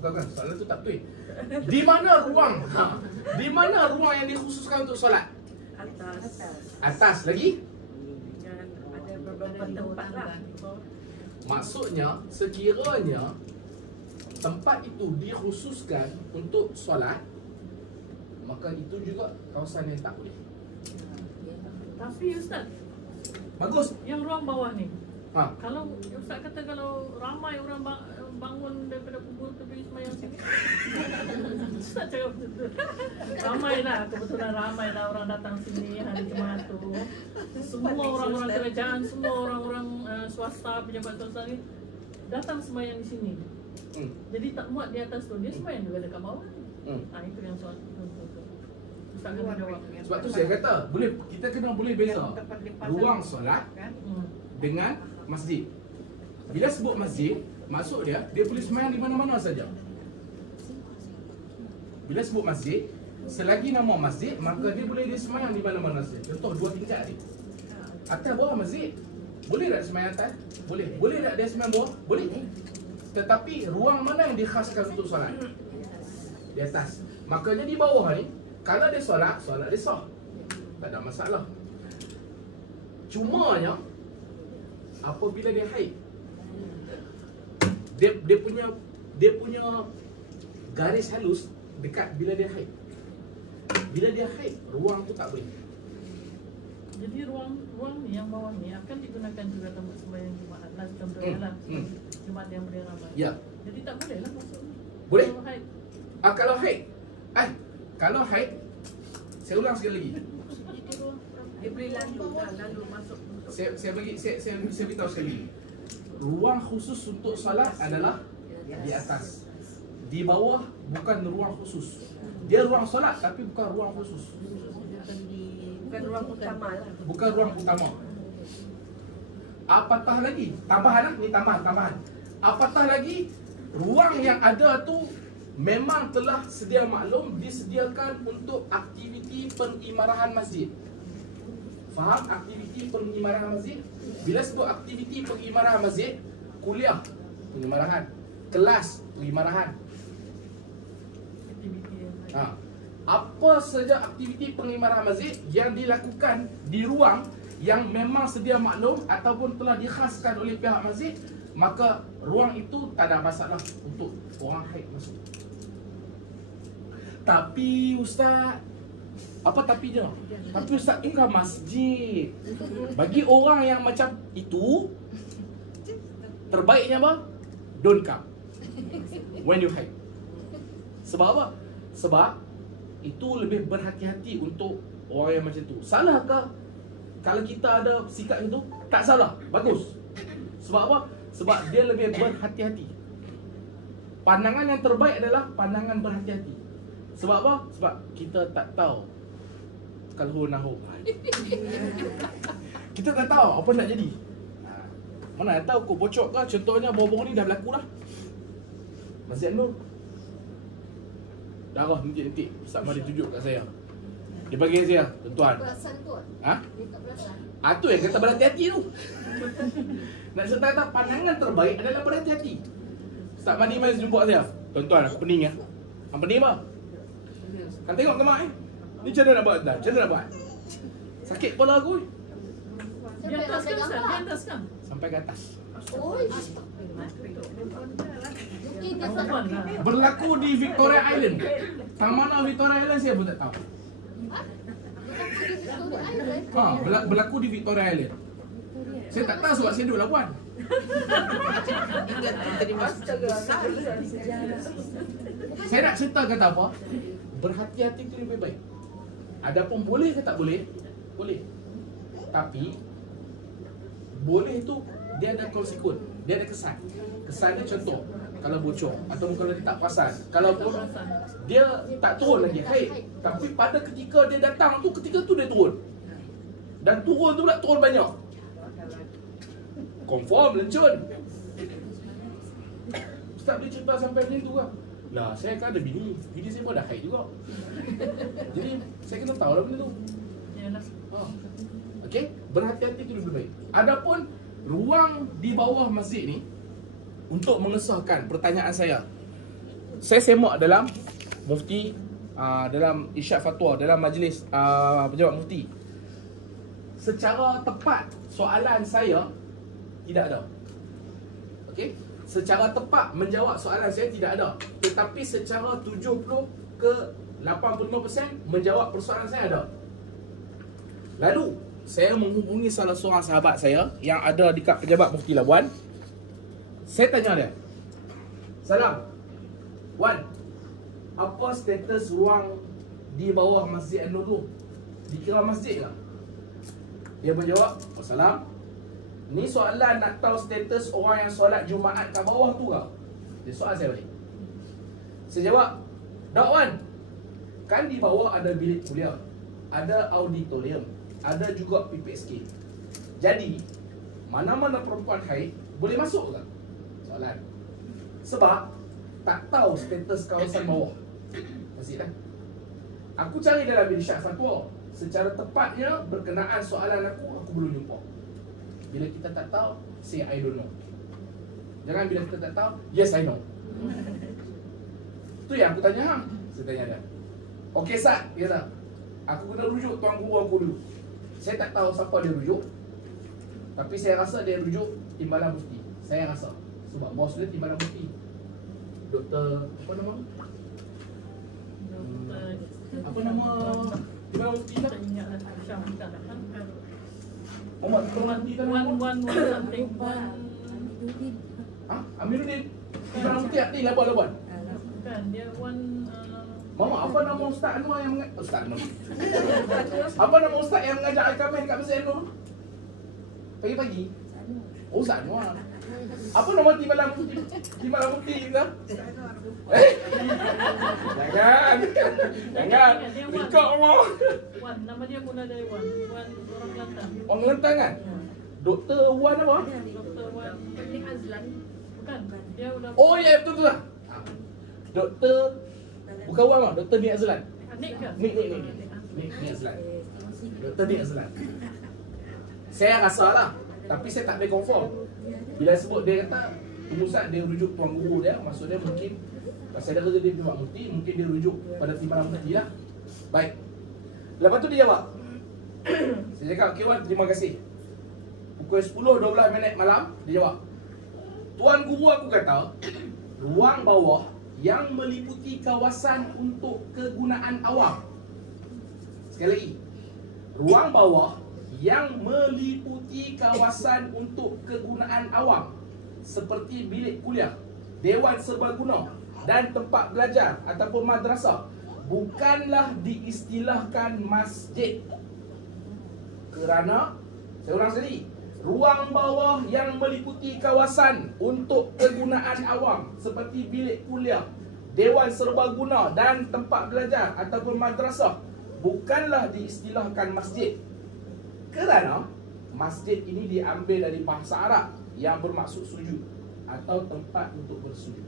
Bukan, soalan tu tak betul. Di mana ruang? Di mana ruang yang dikhususkan untuk solat? Atas lagi? Ada beberapa tempat lah. Maksudnya, sekiranya tempat itu dikhususkan untuk solat, maka itu juga kawasan yang tak boleh. Tapi Ustaz, Bagus. yang ruang bawah ni, Ha. kalau Ustaz kata kalau ramai orang bangun daripada kubur tu pergi semayang sini, Ustaz cakap betul. Ramai lah, kebetulan ramai lah orang datang sini hari Jumaat tu. Semua orang-orang kerajaan, semua orang-orang swasta, pejabat swasta ni datang semayang di sini. Jadi tak muat di atas tu, dia semayang juga dekat bawah. Itu yang soal. Ustaz kena jawab. Sebab tu saya kata, kita kena boleh beza ruang solat dengan masjid. Bila sebut masjid, maksud dia boleh sembahyang di mana-mana saja. Bila sebut masjid, selagi nama masjid, maka dia boleh sembahyang di mana-mana saja. Contoh 2 tingkat ni. Atas bawah masjid, boleh tak sembahyang atas? Boleh. Boleh tak dia sembahyang bawah? Boleh. Tetapi ruang mana yang dikhaskan untuk solat? Di atas. Makanya di bawah ni, kalau dia solat dia sah. Tak ada masalah. Cumanya apabila dia haid, dia punya garis halus dekat bila dia haid. Bila dia haid, ruang tu tak boleh. Jadi ruang ni yang bawah ni akan digunakan juga tempat sembahyang Jumaat lah, contohnya lah Jumaat yang beramai. Ya. Jadi tak boleh lah masuk. Boleh? Kalau haid. Kalau haid, saya ulang sekali lagi. Dia boleh lalu masuk. Saya beritahu sekali. Ruang khusus untuk salat adalah di atas. Di bawah bukan ruang khusus. Dia ruang solat tapi bukan ruang khusus. Bukan ruang utama lah. Bukan ruang utama. Apatah lagi, tambahan lah, ni tambahan. Apatah lagi, ruang yang ada tu memang telah sedia maklum disediakan untuk aktiviti pengimarahan masjid. Faham aktiviti pengimarahan masjid? Bila sebut aktiviti pengimarahan masjid, kuliah pengimarahan, kelas pengimarahan. Apa saja aktiviti pengimarahan masjid yang dilakukan di ruang yang memang sedia maklum ataupun telah dikhaskan oleh pihak masjid, maka ruang itu tak ada masalah untuk orang haid masuk. Tapi Ustaz, apa tapinya? Tapi Ustaz, ini kan masjid. Bagi orang yang macam itu, terbaiknya apa? Don't come when you haid. Sebab apa? Sebab itu lebih berhati-hati untuk orang yang macam tu. Salahkah kalau kita ada sikap itu? Tak salah, bagus. Sebab apa? Sebab dia lebih berhati-hati. Pandangan yang terbaik adalah pandangan berhati-hati. Sebab apa? Sebab kita tak tahu kalau nahu. Kita tak tahu apa nak jadi. Mana nak tahu kau bocor ke? Contohnya baru-baru ni dah berlaku dah. Masjid Nur, darah nintik-nintik. Ustaz Madi tunjuk kat saya. Dia bagi saya, tuan-tuan. Perasan kot. Ha? Dia tak perasan. Tu yang kata berhati-hati tu. Nak serta pandangan terbaik adalah berhati-hati. Ustaz Madi mari jumpa saya. Tuan-tuan, aku pening ya. Hang pening apa? Kan tengok ke mak ni. Ni macam mana nak buat dah? Macam mana nak buat? Sakit kepala aku. Di atas kan, Ustaz? Di atas kan? Sampai ke atas. Oi, mungkin dia tak Perempuan lah. Berlaku di Victoria Island. Tang mana Victoria Island saya pun tak tahu. Berlaku di Victoria Island. Saya tak tahu sebab saya duduk Labuan. Saya nak cerita kata apa? Berhati-hati itu lebih baik. Adapun boleh ke tak boleh? Boleh. Tapi boleh itu dia ada konsekuen, dia ada kesan. Kesannya contoh, kalau bocor atau kalau dia tak perasan, kalau pun dia tak turun lagi haid, tapi pada ketika dia datang tu, ketika tu dia turun. Dan turun tu pula turun banyak. Confirm lencun. Ustaz dia cerita sampai macam tu lah. Lah saya kan ada bini saya pun dah haid juga. Jadi saya kena tahu lah benda tu. Yalah. Okey, berhati-hati tu lebih baik. Adapun ruang di bawah masjid ni, untuk mengesahkan pertanyaan saya semak dalam mufti, dalam irsyad fatwa, dalam majlis pejabat mufti. Secara tepat soalan saya tidak ada. Okey, secara tepat menjawab soalan saya tidak ada. Tetapi secara 70 ke 85% menjawab persoalan saya ada. Lalu saya menghubungi salah seorang sahabat saya yang ada dekat pejabat mufti Labuan. Saya tanya dia, "Salam, Wan, apa status ruang di bawah Masjid An-Nur tu? Dikira masjid ke?" Dia menjawab, "Oh, salam. Ni soalan nak tahu status orang yang solat Jumaat kat bawah tu ke?" Dia soal saya balik. Saya jawab, "Tak, Wan. Kan di bawah ada bilik kuliah, ada auditorium, ada juga PPSK. Jadi, mana-mana perempuan haid boleh masuk ke?" Soalan. Sebab tak tahu status kawasan bawah. Masih dah. Aku cari dalam irsyad fatwa. Secara tepatnya berkenaan soalan aku belum jumpa. Bila kita tak tahu, say I don't know. Jangan bila kita tak tahu, yes I know. Tu yang aku tanya hang. Saya tanya dia, "Okey Sat," dia kata, "aku kena rujuk tuan guru aku dulu." Saya tak tahu siapa dia rujuk, tapi saya rasa dia rujuk Timbalan Mufti. Saya rasa sebab bos dia Timbalan Mufti, Doktor apa nama? Apa nama Timbalan Mufti tak? Tak ingat lah. Syam tak nak. Muhammad Timbalan Mufti kan? Wan something. Amiruddin Timbalan Mufti ni Labuan. Kan dia Wan Mama, apa nama Ustaz Anwar yang Ustaz Anwar? Apa nama Ustaz yang mengajar Al-Kamil kat Masjid Anwar? Pagi-pagi? Oh, Ustaz Anwar. Apa nama Timbalan Mufti? Timbalan Mufti kita? Jangan. Jangan. Rekod Allah. Wan, nama dia pun ada Wan. Wan orang Kelantan. Orang Kelantan kan? Doktor Wan apa? Dr. Wan Nik Azlan. Bukan. Dia udah Oh ya, betul lah. Doktor bukan Wan lah, Doktor Nik Azlan. Nik ke? Nik Azlan. Doktor Nik Azlan. Saya rasa lah, tapi saya tak boleh confirm. Bila sebut dia kata Ustaz dia rujuk tuan guru dia, maksud dia mungkin pasal dia kerja di Timbalan Mufti, mungkin dia rujuk pada Timbalan Mufti lah. Baik. Lepas tu dia jawab, Saya cakap, okay Wan, terima kasih. Pukul 10.12 minit malam, dia jawab, Tuan Guru aku kata, ruang bawah yang meliputi kawasan untuk kegunaan awam. Sekali lagi, ruang bawah yang meliputi kawasan untuk kegunaan awam seperti bilik kuliah, dewan serbaguna dan tempat belajar ataupun madrasah bukanlah diistilahkan masjid. Kerana, saya ulang sekali, ruang bawah yang meliputi kawasan untuk kegunaan awam seperti bilik kuliah, dewan serbaguna dan tempat belajar ataupun madrasah bukanlah diistilahkan masjid. Kerana masjid ini diambil dari bahasa Arab yang bermaksud sujud atau tempat untuk bersujud.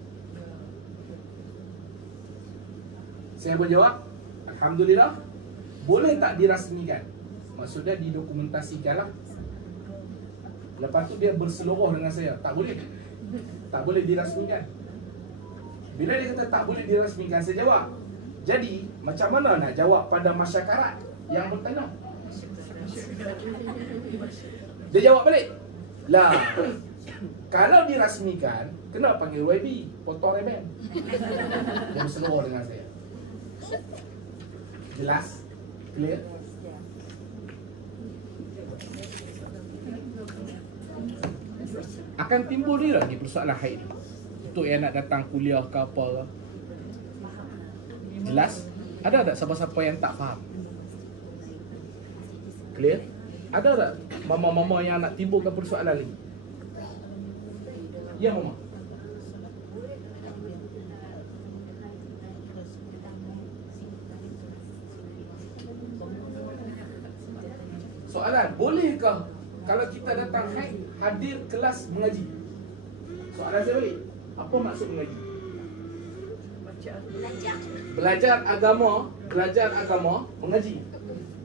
Saya berjawab, alhamdulillah. Boleh tak dirasmikan? Maksudnya didokumentasikanlah. Lepas tu dia berseluruh dengan saya, tak boleh. Tak boleh dirasmikan. Bila dia kata tak boleh dirasmikan, saya jawab, jadi macam mana nak jawab pada masyarakat yang bertanya? Dia jawab balik, lah, kalau dirasmikan, kena panggil YB, potong remen. Dia berseluruh dengan saya. Jelas? Clear? Akan timbul dia lagi persoalan haid ni, untuk yang nak datang kuliah ke apa ke. Jelas? Ada tak siapa-siapa yang tak faham? Clear? Ada tak mama-mama yang nak timbulkan persoalan ni? Ya mama. Soalan, bolehkah kalau kita datang haid hadir kelas mengaji? Soalan saya balik, apa maksud mengaji? Belajar agama, mengaji.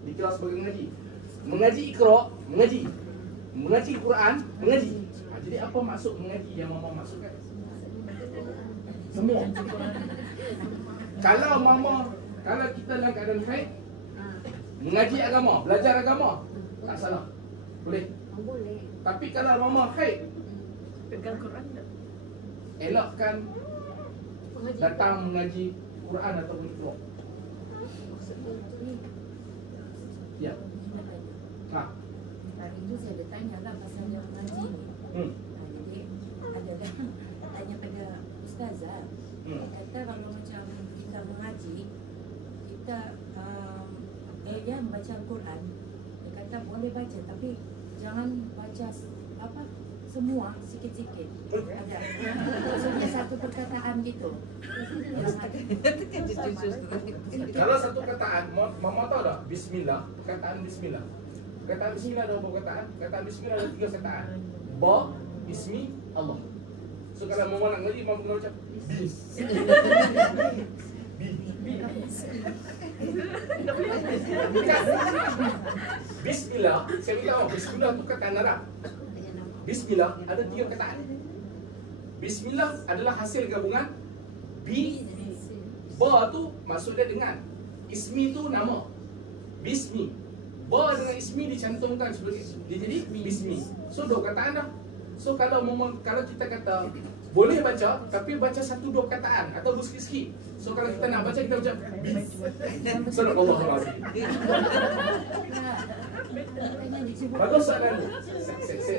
Dikira sebagai mengaji. Mengaji Iqra, mengaji. Mengaji Quran, mengaji. Jadi apa maksud mengaji yang mama maksudkan? Semua. Kalau kita dalam keadaan haid, mengaji agama, belajar agama, tak salah. Boleh. Boleh. Tapi kalau mama haid, Pegang Quran tak? elakkan datang mengaji Quran atau Iqra. Ya. Ha. Hari itu saya ada tanya lah pasal yang mengaji ni. Jadi ada tanya pada ustazah. Dia kata kalau macam kita mengaji, kita dia membaca Al-Quran. Dia kata boleh baca tapi jangan baca apa semua, sikit-sikit. Ada. Maksudnya satu perkataan gitu. Kalau satu perkataan, mama tahu tak? Bismillah, perkataan Bismillah. Perkataan Bismillah ada berapa perkataan? Perkataan Bismillah ada 3 perkataan. Ba, Bismi, Allah. So kalau mama nak ngaji, mama kena ucap Bis. Bukan. Bismillah, saya beritahu, Bismillah tu perkataan Arab. Bismillah ada 3 perkataan. Bismillah adalah hasil gabungan bi, ba tu maksudnya dengan, ismi tu nama, bismi. Ba dengan ismi dicantumkan sebagai, dia jadi bismi. So 2 perkataan dah. So kalau kita kata boleh baca tapi baca 1-2 perkataan atau bersikit-sikit. So kalau kita nak baca kita ucap bis. Subhanallahirrahmanirrahim. Bagus soalan tu.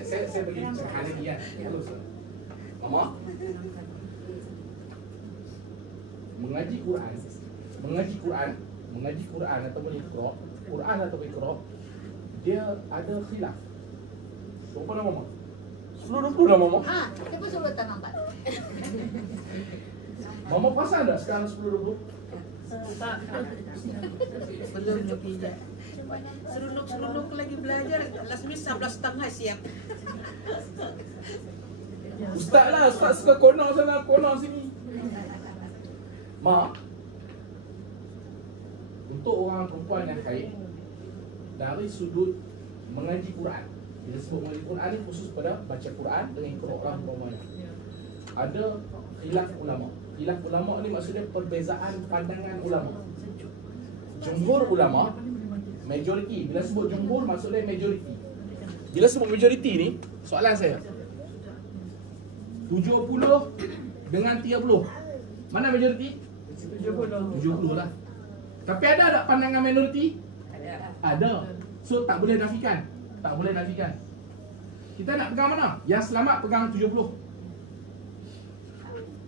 Saya bagi cerahan lagi kan. Bagus. Mama, mengaji Quran ataupun Iqra, dia ada khilaf. Berapa nama mama? 10-20 dah mama. Dia pun suruh datang lambat. Mama perasan tak sekarang 10-20? Tak. Belum lagi je. Serunuk lagi belajar. Last week 11.30 siap. Ustaz suka kono sana, kono sini. Ma, untuk orang perempuan yang haid, dari sudut mengaji Quran, bila sebut mengaji Quran ni khusus pada baca Quran dengan Iqra umpamanya, ada khilaf ulama. Khilaf ulama ni maksudnya perbezaan pandangan ulama. Jumhur ulama Majority. Bila sebut jumhur maksudnya majority. Bila sebut majority ni, soalan saya 70 dengan 30. Mana majority? 70 lah. Tapi ada tak pandangan minoriti? Ada. So tak boleh nafikan. Tak boleh nafikan. Kita nak pegang mana? Yang selamat pegang 70.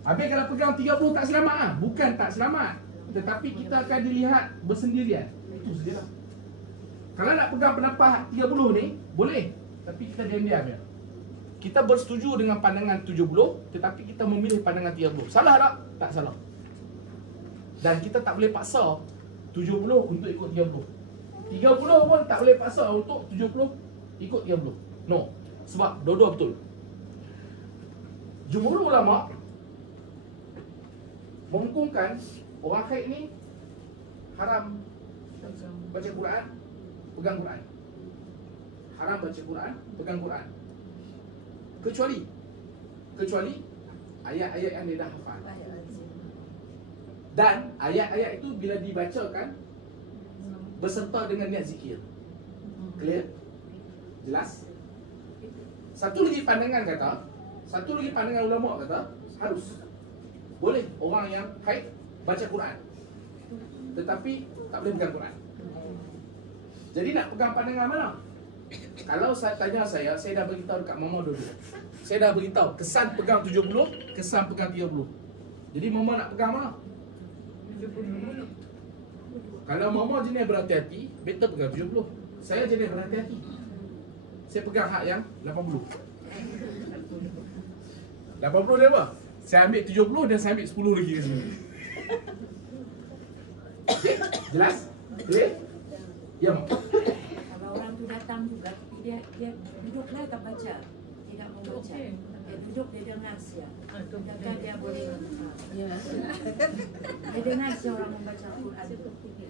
Habis kalau pegang 30 tak selamat lah. Bukan tak selamat, tetapi kita akan dilihat bersendirian. Itu sajalah. Kalau nak pegang pendapat 30 ni, boleh. Tapi kita diam-diam ya. Kita bersetuju dengan pandangan 70, tetapi kita memilih pandangan 30. Salah tak? Tak salah. Dan kita tak boleh paksa 70 untuk ikut 30. 30 pun tak boleh paksa untuk 70 ikut 30. No. Sebab dua-dua betul. Jumhur ulama menghukumkan orang haid ni haram baca Quran, pegang Quran. Haram baca Quran, pegang Quran. Kecuali ayat-ayat yang dia dah hafal. Dan ayat-ayat itu bila dibacakan berserta dengan niat zikir. Clear? Jelas? Satu lagi pandangan ulama kata harus. Boleh orang yang haid baca Quran, tetapi tak boleh pegang Quran. Jadi nak pegang pandangan mana? Kalau saya tanya saya dah beritahu dekat Mama dulu. Saya dah beritahu kesan pegang 70, kesan pegang 30. Jadi Mama nak pegang mana? 70. Kalau Mama jenis berhati-hati, better pegang 70. Saya jenis berhati-hati. Saya pegang hak yang 80. 80 dia apa? Saya ambil 70 dan saya ambil 10 lagi ke sini. Okay, jelas? Clear? Ya, Mak. Kalau orang tu datang juga, tapi dia duduklah tak baca. Tidak membaca. Dia duduk, dia dengar sia. Kadang dia boleh. Dia dengar sia orang membaca Al-Quran.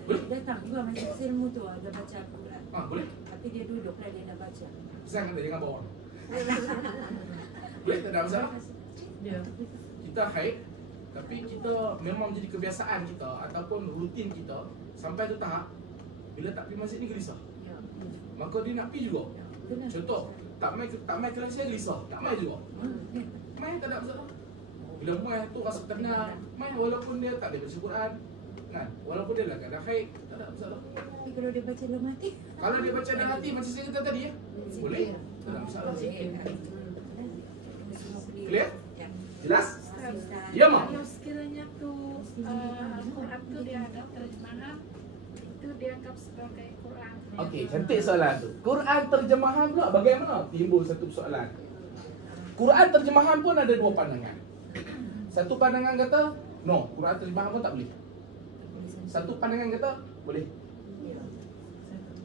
Dia datang juga majlis ilmu tu, ada baca Al-Quran. Boleh. Tapi dia duduklah, dia dah baca. Jangan bawa. Boleh, tak ada masalah. Kita haid, tapi kita memang jadi kebiasaan kita ataupun rutin kita sampai tu tahap bila tak pergi masjid ni gelisah. Maka dia nak pergi juga. Contoh, tak main kelas saya gelisah, tak main juga. Main tak ada masalah. Bila main tu rasa tenang, main walaupun dia tak ada baca Quran, kan? Walaupun dia lagi ada haid, tak ada masalah. Tapi kalau dia baca dalam hati, kalau dia baca dalam hati macam saya kata tadi ya, boleh. Tak ada masalah. Clear? Jelas? Ya, Mak. Kalau sekiranya tu Al-Quran tu dia ada terjemahan, itu dianggap sebagai Quran. Okey, cantik soalan tu. Quran terjemahan pula bagaimana? Timbul satu soalan. Quran terjemahan pun ada dua pandangan. Satu pandangan kata, no, Quran terjemahan pun tak boleh. Satu pandangan kata, boleh.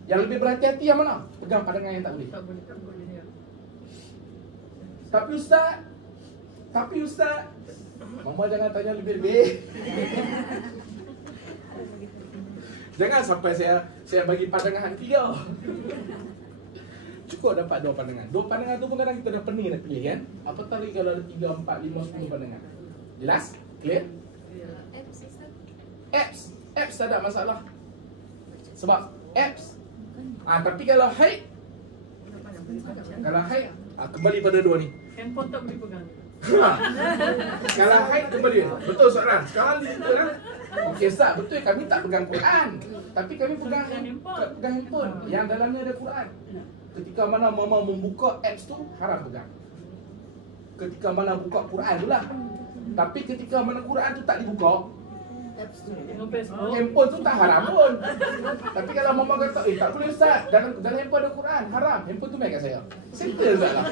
Yang lebih berhati-hati yang mana? Pegang pandangan yang tak boleh. Tak boleh ya. Tapi Ustaz, Mama jangan tanya lebih-lebih. Jangan sampai saya bagi pandangan tiga. Cukup dapat dua pandangan. Dua pandangan tu pun kadang kita dah pening nak pilih kan. Apatah lagi kalau ada 3, 4, 5, 10 pandangan. Jelas? Clear? Apps tak ada masalah. Sebab apps tapi kalau haid, kembali pada dua ni. Handphone tak boleh pegang. Kalau haid kembali. Betul soalan. Sekarang dia kata kan, okey Ustaz, betul kami tak pegang Quran, tapi kami pegang handphone yang dalamnya ada Quran. Ketika mana Mama membuka apps tu, haram pegang. Ketika mana buka Quran tu lah. Tapi ketika mana Quran tu tak dibuka, handphone tu tak haram pun. Tapi kalau Mama kata, tak boleh Ustaz, dalam handphone ada Quran, haram. Handphone tu main kat saya. Simple Ustaz lah.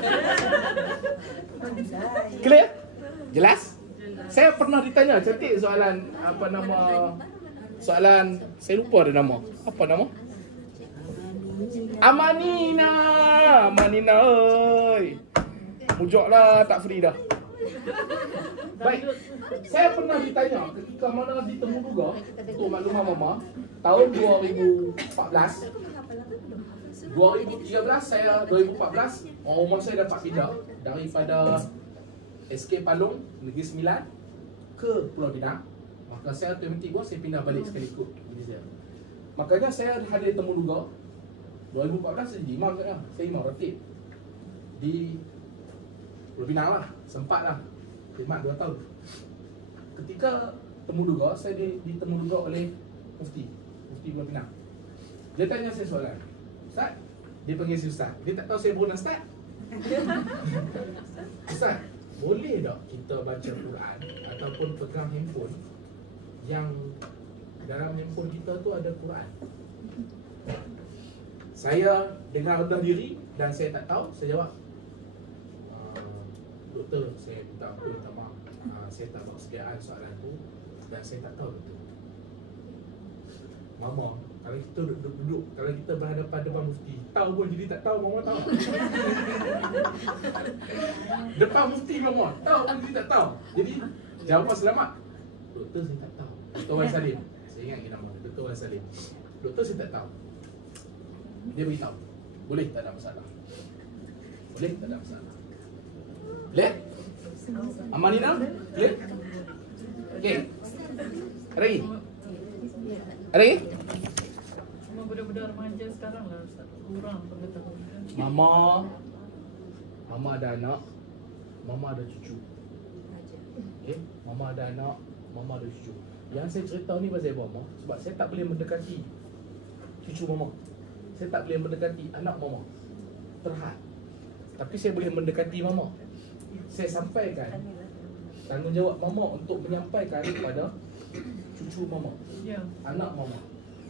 Clear? Jelas? Saya pernah ditanya, cantik soalan, soalan, saya lupa ada nama. Apa nama? Amanina oi. Mujoklah tak free dah. Baik. Saya pernah ditanya ketika mana di Temuduga untuk makluman Mama tahun 2014. 2013 saya 2014 rumah saya dapat pindah daripada SK Palung Negeri Sembilan ke Pulau Pinang. Maka saya otomatik saya pindah balik sekali ikut. Makanya saya hadir temu duga 2014 saya jadi imam saya. Saya imam ratib di Pulau Pinang lah, sempat lah khidmat 2 tahun. Ketika temu duga, saya ditemu duga oleh Mufti Pulau Pinang. Dia tanya saya soalan, Ustaz, dia panggil saya Ustaz. Dia tak tahu saya pun Ustaz. Ustaz, boleh tak kita baca Quran ataupun pegang handphone yang dalam handphone kita tu ada Quran? Saya dengar rendah diri dan saya tak tahu. Saya jawab, doktor, saya minta ampun, minta maaf. Saya tak bersediaan soalan tu dan saya tak tahu doktor. Mama, kalau kita duduk, kalau kita berhadapan depan Mufti, tahu pun jadi tak tahu, Mama tahu. Depan Mufti Mama, tahu pun jadi tak tahu. Jadi jawapan selamat, doktor saya tak tahu. Dr. Wan Salim, saya ingat nama dia, Dr. Wan Salim. Doktor saya tak tahu. Dia beritahu, boleh tak ada masalah. Boleh tak ada masalah. Boleh? Amanina? Boleh? Okey. Ada lagi? Ada lagi? Cuma budak-budak remaja sekarang lah Ustaz, kurang pengetahuan. Mama ada anak, Mama ada cucu. Okay? Mama ada anak, Mama ada cucu. Yang saya cerita ni pasal Mama, sebab saya tak boleh mendekati cucu Mama. Saya tak boleh mendekati anak Mama. Terhad. Tapi saya boleh mendekati Mama. Saya sampaikan tanggungjawab Mama untuk menyampaikan kepada cucu Mama, Ya. anak Mama.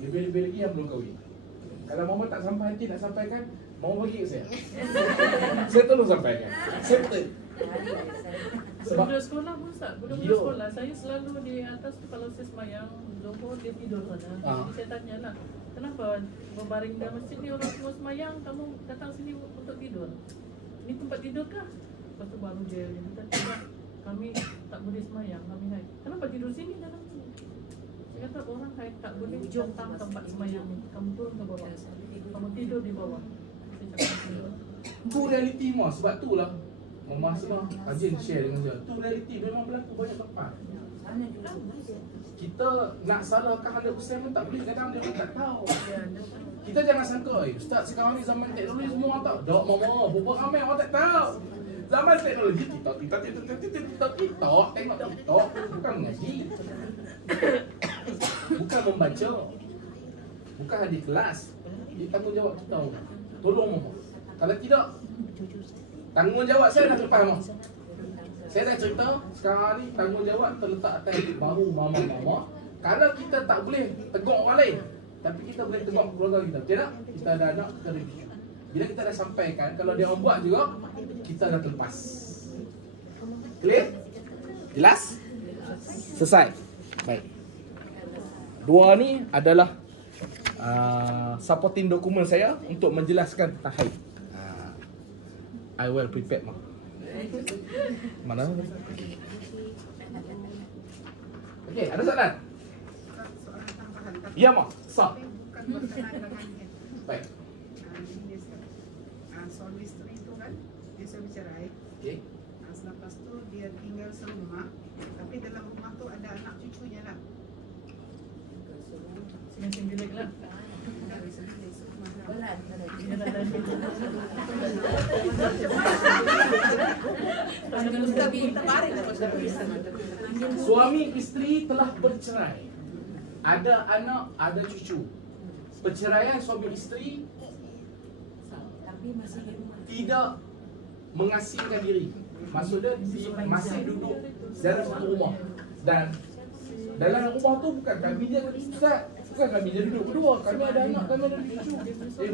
Lebih-lebih lagi yang belum kahwin. Kalau Mama tak sampai nanti nak sampaikan, Mama bagi ke saya. Saya tolong sampaikan. Saya betul. Sebab Budak sekolah pun Ustaz, budak-budak Ya. sekolah saya selalu di atas tu kalau saya semayang Zuhur dia tidur sana. Jadi saya tanya lah, kenapa berbaring dalam masjid ni orang semua semayang, kamu datang sini untuk tidur? Ini tempat tidur kah? Lepas tu baru dia kata, tidak, kami tak boleh semayang, kami haid. Kenapa tidur sini dalam sini? Saya kata orang haid tak boleh datang tempat semayang ni. Kamu turun ke bawah, kamu tidur di bawah. Saya cakap tidur. tu realiti Mama. Sebab tu lah Mama semua rajin share dengan saya. Tu realiti memang berlaku banyak tempat. Kita nak salahkan 100% pun tak boleh. Kadang dia orang tak tahu. Kita jangan sangka, Ustaz sekarang ni zaman teknologi semua orang tahu. Tak Mama, berapa ramai orang tak tahu. Zaman teknologi TikTok, tengok TikTok, bukan mengaji. Bukan membaca. Bukan hadir kelas. Ini tanggungjawab kita. Tolong Mama. Kalau tidak, tanggungjawab saya dah lepas Mama. Saya dah cerita, sekarang ni tanggungjawab terletak atas bahu Mama. Kalau kita tak boleh tegur orang lain, tapi kita boleh tegur keluarga kita. Betul tak? Kita ada anak, kita ada cucu. Bila kita dah sampaikan, kalau dia orang buat juga, kita dah terlepas. Clear? Jelas? Selesai? Baik. Dua ni adalah supporting dokumen saya untuk menjelaskan tentang haid. I well prepared, Mak. Mana? Okey, ada soalan? Soalan tambahan. Ya, Mak. Sah. Bukan berkenaan dengan haid. Baik. Suami isteri itu kan dia sudah bercerai. Okey. Selepas tu dia tinggal serumah, tapi dalam rumah tu ada anak cucunya lah. Semakin bilik lah. Dari sini serumah lah. Berat. Dia dah ada. Suami isteri telah bercerai. Ada anak, ada cucu. Perceraian suami isteri Tapi masih di rumah. tidak mengasingkan diri. Maksudnya masih duduk dalam satu rumah. Dan dalam rumah tu bukan kami je Ustaz. Bukan kami je duduk berdua. Kami ada anak, kami ada cucu.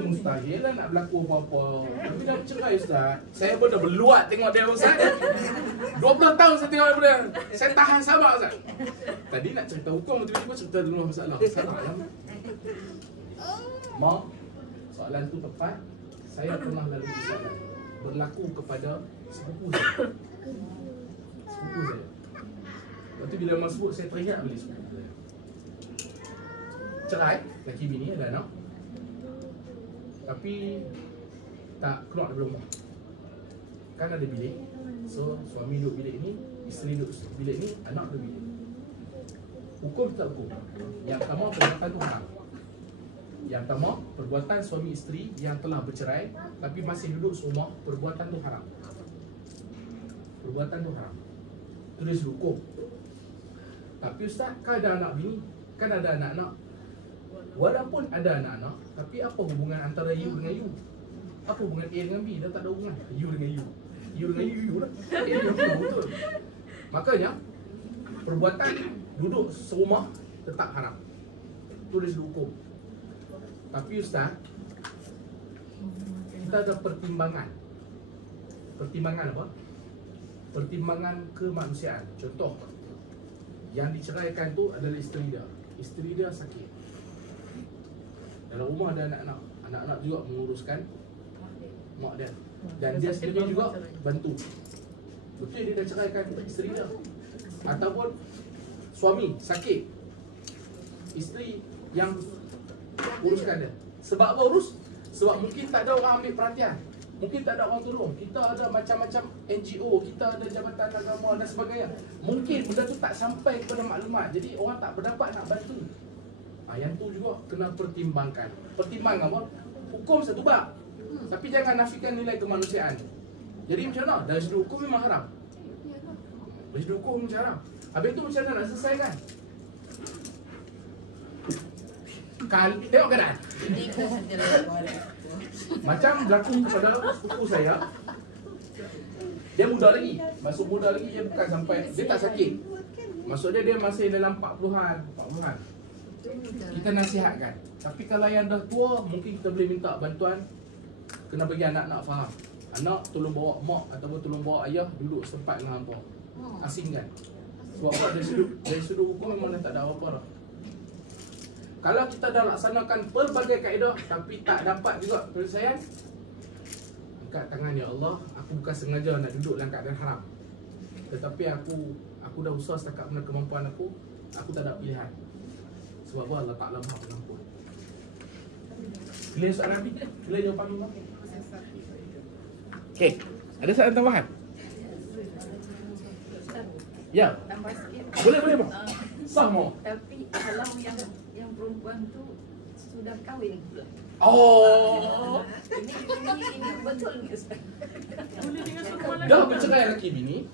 Mustahil lah nak berlaku apa-apa. Tapi dah bercerai Ustaz. Saya pun dah berluat tengok dia Ustaz. 20 tahun saya tengok dia. Saya tahan sabar Ustaz. Tadi nak cerita hukum, tiba-tiba cerita dulu masalah. Salah lah. Mak, soalan tu tepat. Saya pernah lalui soalan berlaku kepada sepupu saya. Sepupu saya. Lepas tu bila mak sebut, saya teringat balik sepupu saya. Cerai, laki bini ada anak. Tapi tak keluar daripada rumah. Kan ada bilik. So suami duduk bilik ni, isteri duduk bilik ni, anak duduk bilik. Hukum tak hukum. Yang pertama perbuatan tu haram. Yang pertama, perbuatan suami isteri yang telah bercerai tapi masih duduk serumah, perbuatan tu haram. Perbuatan tu haram. Tulis hukum. Tapi ustaz, kan ada anak bini, kan ada anak-anak. Walaupun ada anak-anak, tapi apa hubungan antara you dengan you? Apa hubungan A dengan B? Dah tak ada hubungan. You dengan you. You dengan you lah. A dengan you, betul. Makanya, perbuatan duduk serumah tetap haram. Tulis hukum. Tapi ustaz, kita ada pertimbangan. Pertimbangan apa? Pertimbangan kemanusiaan. Contoh, yang diceraikan tu adalah isteri dia. Isteri dia sakit. Dalam rumah ada anak-anak. Anak-anak juga menguruskan mak dia. Dan dia sendiri juga bantu. Betul dia dah ceraikan isteri dia. Ataupun suami sakit, isteri yang uruskan dia. Sebab apa urus? Sebab mungkin tak ada orang ambil perhatian, mungkin tak ada orang tolong. Kita ada macam-macam NGO, kita ada jabatan agama dan sebagainya. Mungkin benda tu tak sampai kepada maklumat, jadi orang tak berdapat nak bantu. Yang tu juga kena pertimbangkan. Pertimbang apa? Hukum satu bab, tapi jangan nafikan nilai kemanusiaan. Jadi macam mana? Dari sudut hukum memang haram. Dari sudut hukum macam haram. Habis tu macam mana nak selesaikan? Tengok keadaan. Macam berlaku kepada sepupu saya. Dia muda lagi. Masuk muda lagi, dia bukan sampai, dia tak sakit. Maksudnya dia masih dalam 40-an. Kita nasihatkan. Tapi kalau yang dah tua, mungkin kita boleh minta bantuan. Kena bagi anak-anak faham. Anak tolong bawa mak ataupun tolong bawa ayah duduk setempat dengan hampa. Asingkan. Sebab apa dari sudut hukum memang dah tak ada apa-apa dah. Kalau kita dah laksanakan pelbagai kaedah tapi tak dapat juga penyelesaian, angkat tangan, ya Allah, aku bukan sengaja nak duduk dalam keadaan haram, tetapi aku dah usaha setakat mana kemampuan aku tak ada pilihan. Sebab apa? Allah Ta'ala Maha Pengampun. Clear soalan ni? Clear jawapan ni? Okey, ada soalan tambahan? Ya. Tambah sikit. Boleh bang. Sah mau. Tapi kalau yang perempuan tu sudah kahwin pula. Oh. Ini betul ni Ustaz? Boleh dengan serumah lagi. Dah bercerai lelaki bini.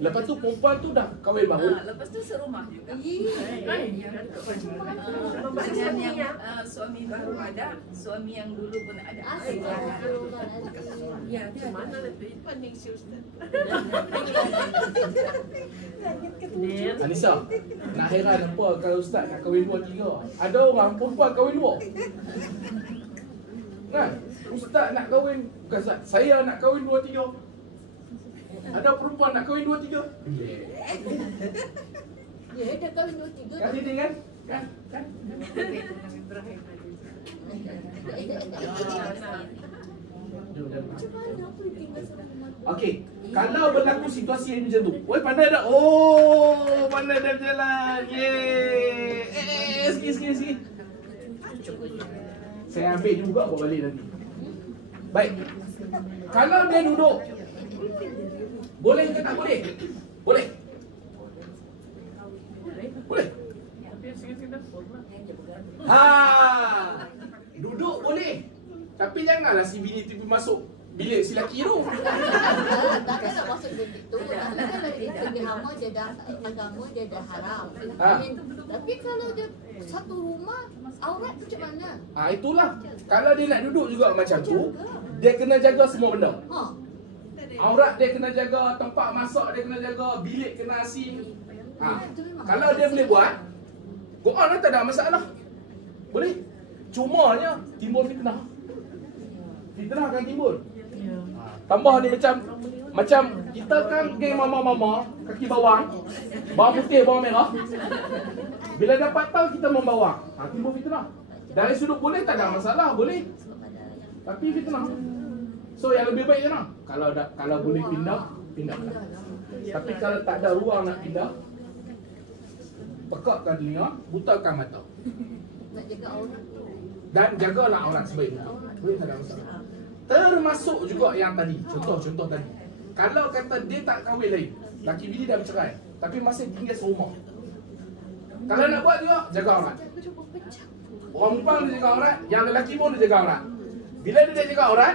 Lepas tu perempuan tu dah kahwin baru. Lepas tu serumah juga. Macam yang suami baru ada, suami yang dulu pun ada. Ya, dia Mana lebih panik si Ustaz? Anissa, nak heran apa kalau ustaz nak kahwin 2-3. Ada orang perempuan kahwin 2. Kan? Ustaz nak kahwin, bukan ustaz, saya nak kahwin 2-3. Ada perempuan nak kahwin 2-3. Ya, dia kahwin 2-3. Kan ini kan? Kan? Okey, kalau berlaku situasi yang macam tu, oi pandai dah. Oh, pandai dah berjalan. Yeay. Sikit. Saya ambil juga bawa balik nanti. Baik. Kalau dia duduk, boleh ke tak boleh? Boleh. Boleh. Tapi sikit-sikit Duduk boleh. Tapi janganlah si bini tiba masuk bilik si lelaki tu. Takkan nak masuk bilik tu. Takkan segi hama dia dah agama dia dah haram. Tapi kalau dia satu rumah, aurat tu macam mana? Itulah. Kalau dia nak duduk juga macam tu, dia kena jaga semua benda. Aurat dia kena jaga, tempat masak dia kena jaga, bilik kena asing. Kalau dia boleh buat, go on lah, tak ada masalah. Boleh. Cumanya timbul fitnah. Fitnah akan timbul. Tambah ni macam kita kan geng mama-mama kaki bawang, bawang putih, bawang merah. Bila dapat tahu kita membawang, timbul fitnah. Dari sudut boleh tak ada masalah, boleh. Tapi fitnah. So yang lebih baik mana? Kalau boleh pindah. Tapi kalau tak ada ruang nak pindah, pekakkan telinga, butakan mata. Nak jaga aurat. Dan jagalah aurat sebaik mungkin. Boleh tak ada masalah. Termasuk juga yang tadi, contoh tadi. Kalau kata dia tak kahwin lagi, laki bini dah bercerai, tapi masih tinggal serumah. Kalau nak buat juga, jaga aurat. Orang perempuan dia jaga aurat, yang lelaki pun dia jaga aurat. Bila dia jaga aurat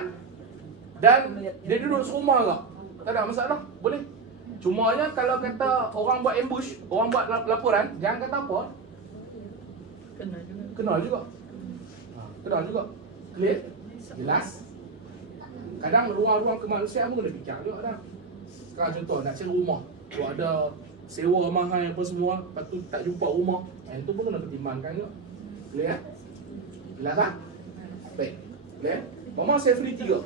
dan dia duduk serumah ke, tak ada masalah, boleh. Cumanya kalau kata orang buat ambush, orang buat laporan, jangan kata apa. Kenal juga. Kenal juga. Clear? Jelas? Kadang ruang-ruang kemanusiaan pun kena fikir juga kadang. Sekarang contoh nak cari rumah, tu ada sewa mahal apa semua, lepas tu tak jumpa rumah. Itu pun kena pertimbangkan juga. Clear? Jelas tak? Baik. Clear? Mama saya free 3.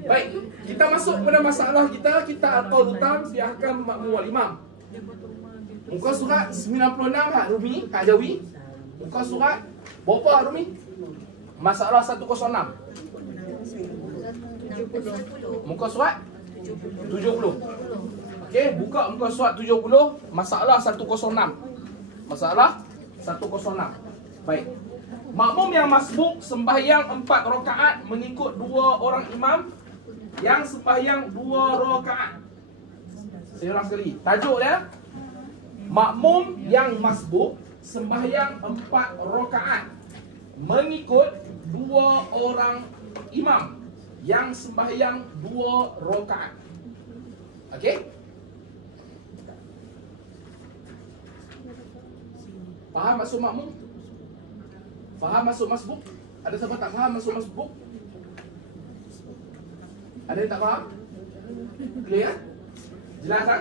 Baik, kita masuk pada masalah kita. Kita al-qaul utam fi ahkam ma'mum wal imam. Muka surat 96 Hak Rumi, Hak Jawi. Muka surat berapa Hak Rumi? Masalah 106. Muka surat 70. Okey, buka muka surat 70, masalah 106. Masalah 106. Baik. Makmum yang masbuk sembahyang 4 rakaat mengikut 2 orang imam yang sembahyang 2 rakaat. Saya ulang sekali. Tajuk dia, makmum yang masbuk sembahyang 4 rakaat mengikut 2 orang imam yang sembahyang 2 rakaat. Okey? Faham maksud makmum? Faham maksud masbuk? Ada siapa tak faham maksud masbuk? Ada yang tak faham? Clear? Jelas tak?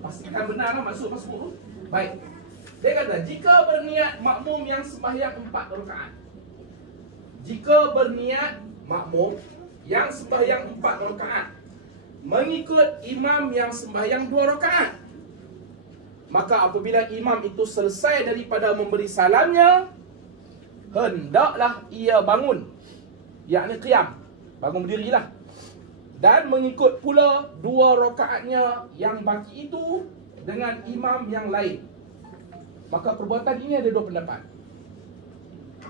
Pastikan benar lah maksud masbuk. Baik. Dia kata, jika berniat makmum yang sembahyang 4 rakaat. Jika berniat makmum yang sembahyang 4 rakaat mengikut imam yang sembahyang 2 rakaat, maka apabila imam itu selesai daripada memberi salamnya, hendaklah ia bangun, yakni qiyam, bangun berdirilah, dan mengikut pula 2 rakaatnya yang baki itu dengan imam yang lain. Maka perbuatan ini ada 2 pendapat.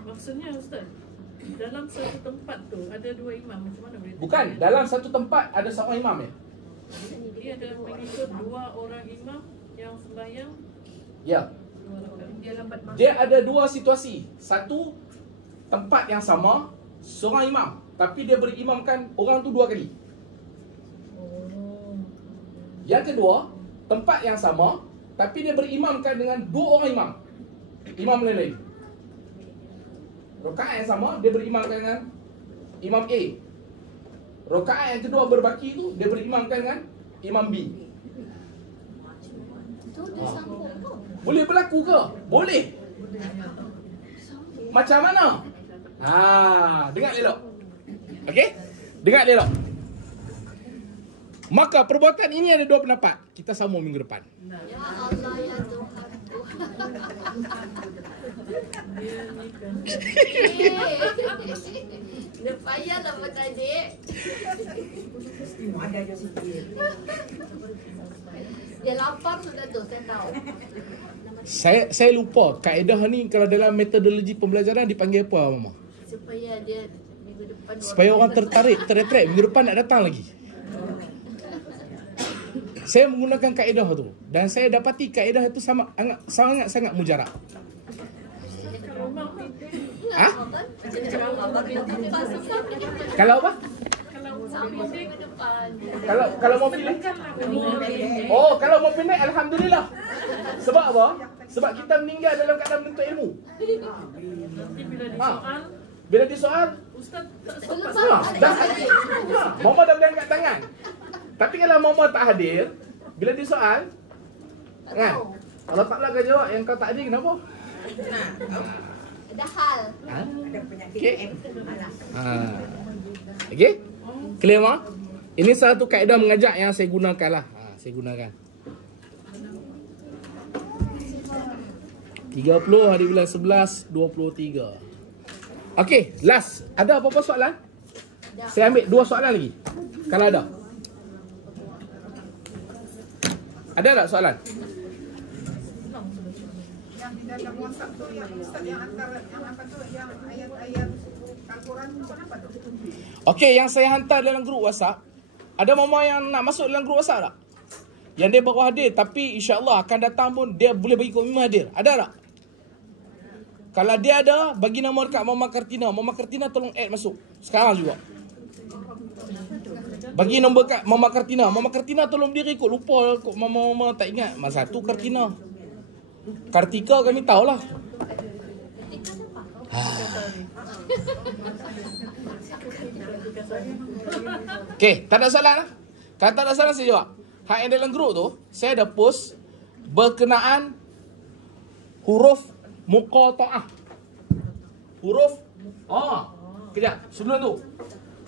Maksudnya Ustaz, dalam satu tempat tu ada 2 imam, macam mana boleh? Bukan, dalam satu tempat ada seorang imam ya. Dia ada mengikut 2 orang imam yang sembahyang Ya. 2 rakaat. Dia lambat masuk. Dia ada 2 situasi. Satu, tempat yang sama, seorang imam, tapi dia berimamkan orang tu 2 kali. Oh. Yang kedua, tempat yang sama, tapi dia berimamkan dengan 2 orang imam. Imam lain-lain. Rakaat yang sama, dia berimamkan dengan imam A. Rakaat yang kedua berbaki itu, dia berimamkan dengan imam B. Boleh berlaku ke? Boleh. Macam mana? Dengar elok. Okey? Dengar elok. Maka perbuatan ini ada 2 pendapat. Kita sambung minggu depan. Ya Allah, ya Tuhan. Dia payah nak buat adik. Ada je sikit. Dia lapar sudah tu, saya tahu. Saya lupa kaedah ni kalau dalam metodologi pembelajaran dipanggil apa, Mama? Supaya dia minggu depan. Supaya orang tertarik minggu depan nak datang lagi. Saya menggunakan kaedah tu dan saya dapati kaedah itu sangat mujarab. Hah? Kalau apa? Kalau mau pilih? Oh, kalau mau pilih alhamdulillah. Sebab apa? Sebab kita meninggal dalam keadaan menuntut ilmu. Nanti bila disoal, Bila disoal, Ustaz tak sempat. dah hadir. Mama dah boleh angkat tangan. Tapi kalau Mama tak hadir, bila disoal, kan? Allah Ta'ala akan jawab, yang kau tak hadir kenapa? Ada hal. Ada penyakit Okey. M. Alah. Okey? Clear, Ma? Ini satu kaedah mengajar yang saya gunakan lah. Saya gunakan. 30 hari bulan 11, 23. Okey, last. Ada apa-apa soalan? Saya ambil 2 soalan lagi. Kalau ada. Ada tak soalan? Yang di dalam WhatsApp tu yang Ustaz yang antara yang apa tu yang ayat-ayat Al-Quran macam apa tu? Okey, yang saya hantar dalam grup WhatsApp. Ada mama yang nak masuk dalam grup WhatsApp tak? Yang dia baru hadir, tapi insya-Allah akan datang pun dia boleh bagi komitmen hadir. Ada tak? Kalau dia ada, bagi nombor kat Mama Kartina. Mama Kartina tolong add masuk. Sekarang juga. Bagi nombor kat Mama Kartina. Mama Kartina tolong diri kot. Lupa kot Mama tak ingat. Masa tu Kartina. Kartika kami tahulah. Okey, tak ada soalan lah. Kalau tak ada soalan saya jawab. Hak yang dalam grup tu, saya ada post berkenaan huruf muqata'ah. Huruf kejap, sebelum tu.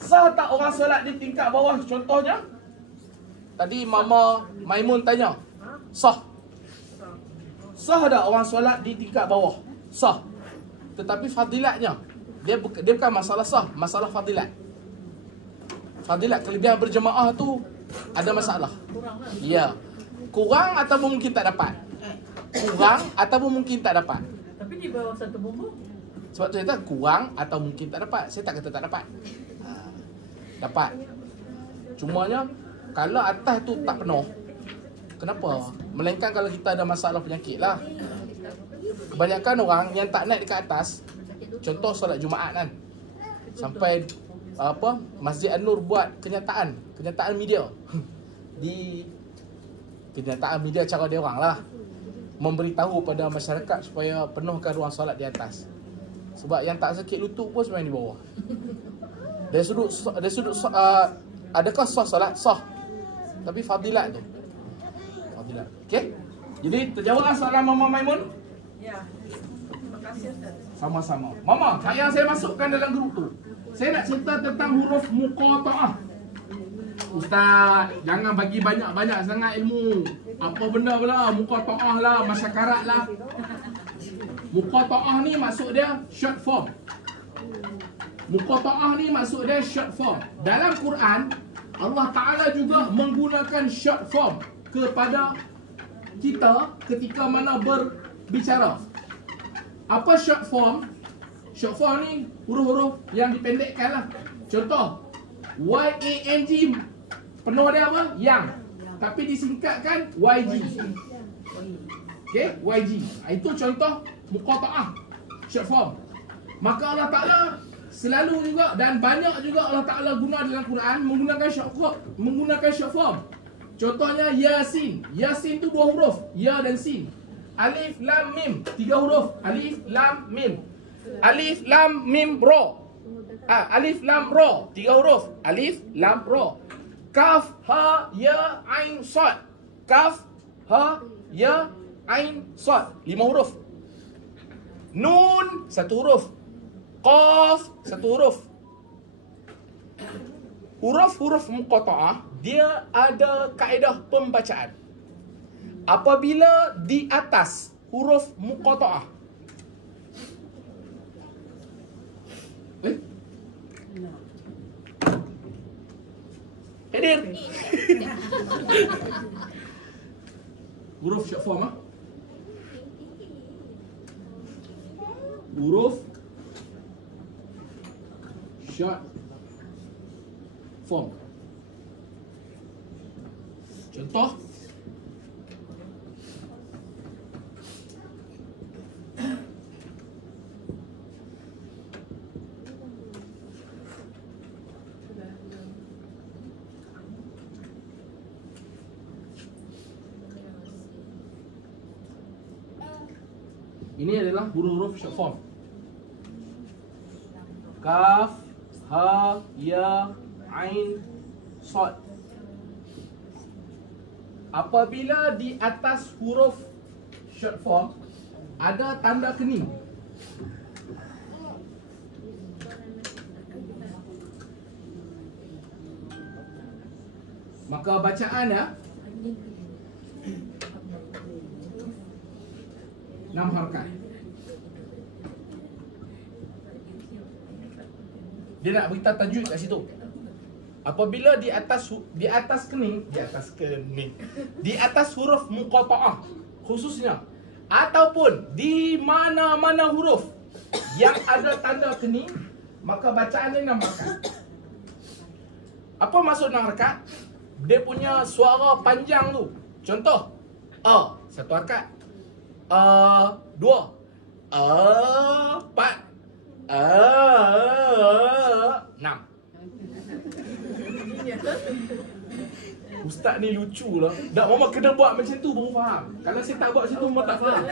Sah tak orang solat di tingkat bawah contohnya? Tadi Mama Maimun tanya. Sah. Sah tak orang solat di tingkat bawah? Sah. Tetapi fadilatnya, dia bukan masalah sah, masalah fadilat. Fadilat kelebihan berjemaah tu ada masalah. Ya. Kurang ataupun mungkin tak dapat. Kurang ataupun mungkin tak dapat. Tapi di bawah satu bumbung. Sebab tu saya kata kurang atau mungkin tak dapat. Saya tak kata tak dapat. Dapat. Cumanya kalau atas tu tak penuh, kenapa? Melainkan kalau kita ada masalah penyakit lah. Kebanyakan orang yang tak naik dekat atas, contoh solat Jumaat kan, sampai Masjid An-Nur buat kenyataan media. Di kenyataan media cara dia orang lah, memberitahu pada masyarakat supaya penuhkan ruang solat di atas. Sebab yang tak sakit lutut pun sebenarnya di bawah. Dari sudut adakah sah solat? Sah. Tapi fadilat tu. Fadilat. Okey? Jadi terjawablah soalan Mama Maimun? Ya. Terima kasih Ustaz. Sama-sama. Mama, yang saya masukkan dalam grup tu, saya nak cerita tentang huruf muqata'ah. Ustaz, jangan bagi banyak-banyak sangat ilmu. Apa benda pula? Muqata'ah lah, masyakarat lah. Muqata'ah ni maksud dia short form. Muqata'ah ni maksud dia short form. Dalam Quran, Allah Ta'ala juga menggunakan short form kepada kita ketika mana berbicara. Apa short form? Short form ni huruf-huruf yang dipendekkan lah. Contoh, Y-A-N-G, penuh dia apa? Yang. Tapi disingkatkan YG. Okay, YG. Itu contoh muqata'ah, short form. Maka Allah Ta'ala selalu juga dan banyak juga Allah Ta'ala guna dalam Quran menggunakan short form. Contohnya Yasin. Yasin tu 2 huruf, Ya dan Sin. Alif Lam Mim 3 huruf, Alif Lam Mim. Alif Lam Mim Ra. Alif Lam Ra 3 huruf, Alif Lam Ra. Kaf Ha Ya Ain Sad. Kaf Ha Ya Ain Sad 5 huruf. Nun 1 huruf. Qaf 1 huruf. Huruf-huruf muqata'ah dia ada kaedah pembacaan. Apabila di atas huruf muqata'ah, hadir. Huruf short form huruf short form. Contoh, ini adalah huruf-huruf short form. Kaf, Ha, Ya, Ain, Sad. Apabila di atas huruf short form ada tanda kening, maka bacaannya 6 harakat. Dia nak beritahu tajwid kat situ. Apabila di atas kening, di atas huruf muqata'ah khususnya, ataupun di mana-mana huruf yang ada tanda kening, maka bacaannya 6 harakat. Apa maksud 6 harakat? Dia punya suara panjang tu Contoh, satu harakat. Dua. Empat. Enam. Ustaz ni lucu lah. Dah mama kena buat macam tu baru faham. Kalau saya tak buat macam tu mama tak faham.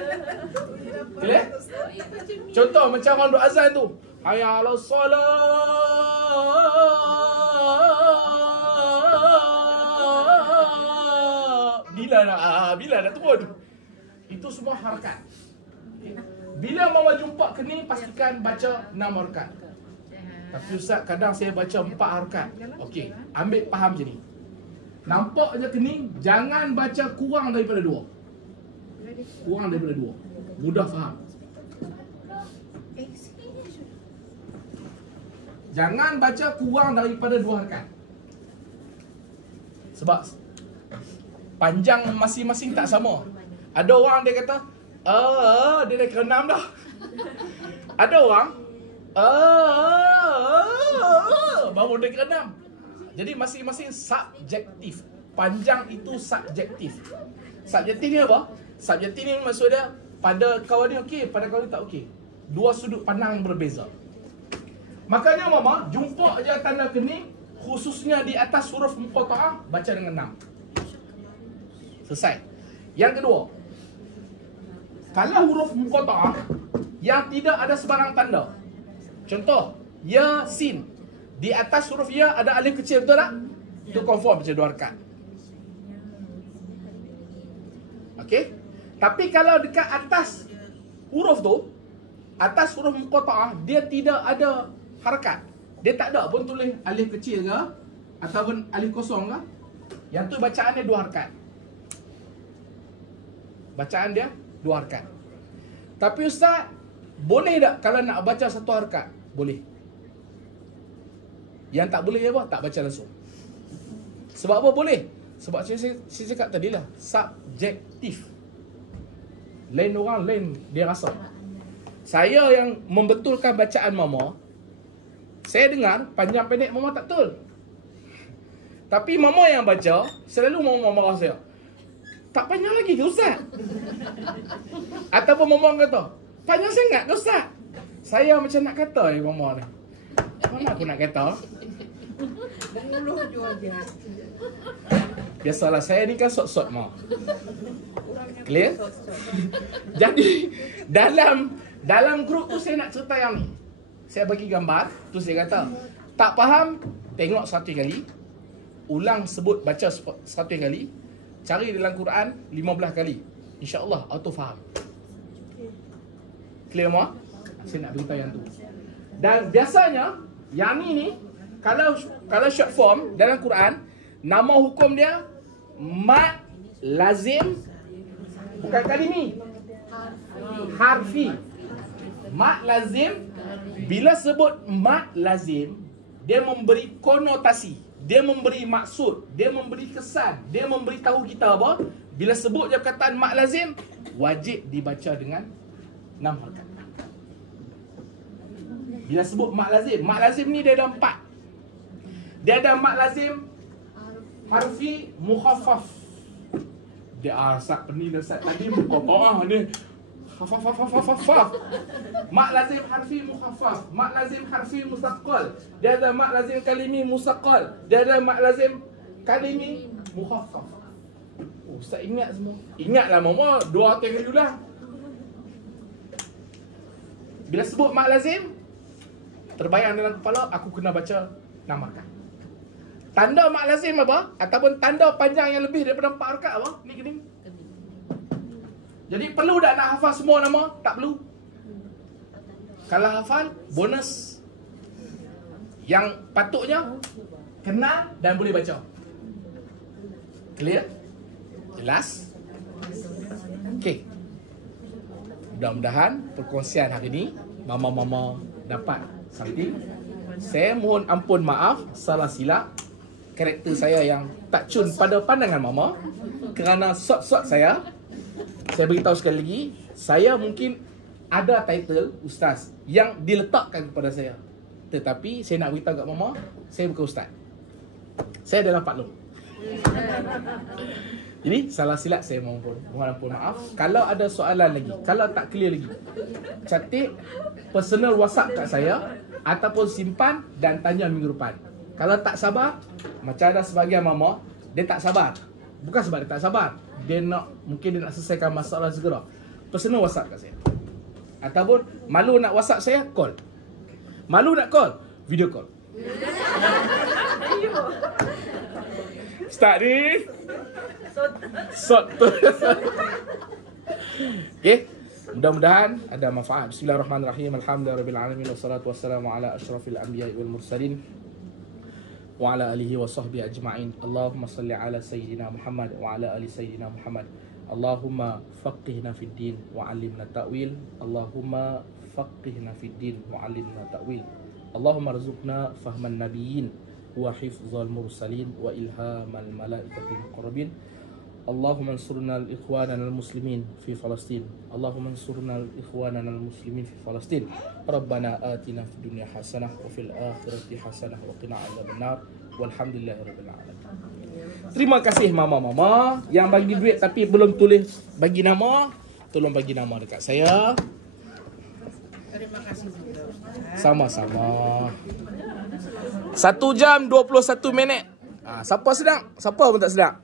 Clear? Contoh macam orang duk azan tu. Hayya 'alas salat. Bila nak turun? Itu semua harakat. Bila mama jumpa kening, pastikan baca 6 harakat. Tapi Ustaz, kadang saya baca 4 harakat. Okey, ambil faham je ni. Nampak je kening, jangan baca kurang daripada 2. Kurang daripada 2. Mudah faham. Jangan baca kurang daripada 2 harakat. Sebab panjang masing-masing tak sama. Ada orang dia kata, dia dah ke 6 dah. Ada orang, baru dia ke 6. Jadi masing-masing subjektif. Panjang itu subjektif. Subjektif ni apa? Subjektif ni maksud dia, pada kawan ni okey, pada kawan ni tak okey. Dua sudut pandang yang berbeza. Makanya mama, jumpa je tanda kening, khususnya di atas huruf muqatta'ah, baca dengan 6. Selesai. Yang kedua, kalau huruf muqatta'ah yang tidak ada sebarang tanda. Contoh, ya, sin. Di atas huruf ya ada alif kecil, betul tak? Itu confirm baca 2 harakat. Okey? Tapi kalau dekat atas huruf tu, atas huruf muqatta'ah, dia tidak ada harakat. Dia tak ada pun tulis alif kecil ke ataupun alif kosong ke. Yang tu bacaan dia 2 harakat. Bacaan dia 2 harakat. Tapi Ustaz, boleh tak kalau nak baca 1 harakat? Boleh. Yang tak boleh apa? Tak baca langsung. Sebab apa boleh? Sebab saya cakap tadi lah, subjektif. Lain orang, lain dia rasa. Saya yang membetulkan bacaan mama, saya dengar panjang pendek mama tak betul. Tapi mama yang baca, selalu mama marah saya. Tak panjang lagi ke Ustaz? Ataupun mama kata, panjang sangat ke Ustaz? Saya macam nak kata mama ni. Mana aku nak kata? Biasalah, saya ni kan sot-sot mah. Clear? Jadi dalam grup tu saya nak cerita yang ni. Saya bagi gambar, tu saya kata, tak faham, tengok 1 kali, ulang sebut baca 1 kali, cari dalam Quran 15 kali. InsyaAllah auto faham. Clear mah? Saya nak beritahu yang tu. Dan biasanya yang ni kalau short form dalam Quran, nama hukum dia mad lazim, bukan kalimi, harfi. Mad lazim, bila sebut mad lazim, dia memberi konotasi, dia memberi maksud, dia memberi kesan, dia memberi tahu kita apa? Bila sebut je perkataan mad lazim, wajib dibaca dengan 6 harakat. Bila sebut mad lazim ni dia ada 4. Dia ada mad lazim harfi mukhaffaf. Dia Ustaz pening Ustaz tadi muqatta'ah ni. Khafaf. Mad lazim harfi mukhaffaf, mad lazim harfi musaqqal. Dia ada mad lazim kalimi musaqqal. Dia ada mad lazim kalimi mukhaffaf. Ustaz ingat semua. Ingatlah mama 2 kali ulang. Bila sebut mad lazim, terbayang dalam kepala, aku kena baca 6 harakat. Tanda mad lazim apa? Ataupun tanda panjang yang lebih daripada 4 harakat apa? Ni kening. Jadi perlu tak nak hafal semua nama? Tak perlu. Kalau hafal, bonus. Yang patutnya kenal dan boleh baca. Clear? Jelas? Okey. Mudah-mudahan perkongsian hari ini mama-mama dapat something. Saya mohon ampun maaf salah silap karakter saya yang tak cun pada pandangan mama kerana sot-sot saya. Saya beritahu sekali lagi, saya mungkin ada title ustaz yang diletakkan kepada saya. Tetapi saya nak beritahu kat mama, saya bukan ustaz. Saya adalah Pak Long. Jadi salah silap saya mohon maaf. Kalau ada soalan lagi, kalau tak clear lagi, catik personal WhatsApp kat saya ataupun simpan dan tanya minggu depan. Kalau tak sabar, macam ada sebagian mama, dia tak sabar. Bukan sebab dia tak sabar, mungkin dia nak selesaikan masalah segera. Personal WhatsApp kat saya. Ataupun malu nak WhatsApp saya, call. Malu nak call, video call. Start ni. Sot. Okay. Mudah-mudahan ada manfaat. Bismillahirrahmanirrahim. Alhamdulillahirabbil wassalatu wassalamu ala asyrafil anbiya'i wal mursalin wa ala alihi wa sahbihi ajma'in. Allahumma salli ala sayyidina Muhammad wa ala ali sayyidina Muhammad. Allahumma faqihna fid din wa 'allimna ta'wil. Allahumma faqihna fid din wa 'allimna ta'wil. Allahumma rzuqna fahman nabiyyin wa hifdzal mursalin wa ilhamal malaikatil muqarrabin. Allahumma ansurna al-ikhwanana al-muslimin fi Palestin. Allahumma ansurna al-ikhwanana al-muslimin fi Palestin. Rabbana atina fid dunya hasanah wa fil akhirati hasanah wa qina adzabannar. Walhamdulillahirabbil alamin. Terima kasih mama-mama yang bagi duit tapi belum tulis bagi nama. Tolong bagi nama dekat saya. Terima kasih juga Ustaz. Sama-sama. 1 jam 21 minit. Siapa sedang? Siapa pun tak sedang?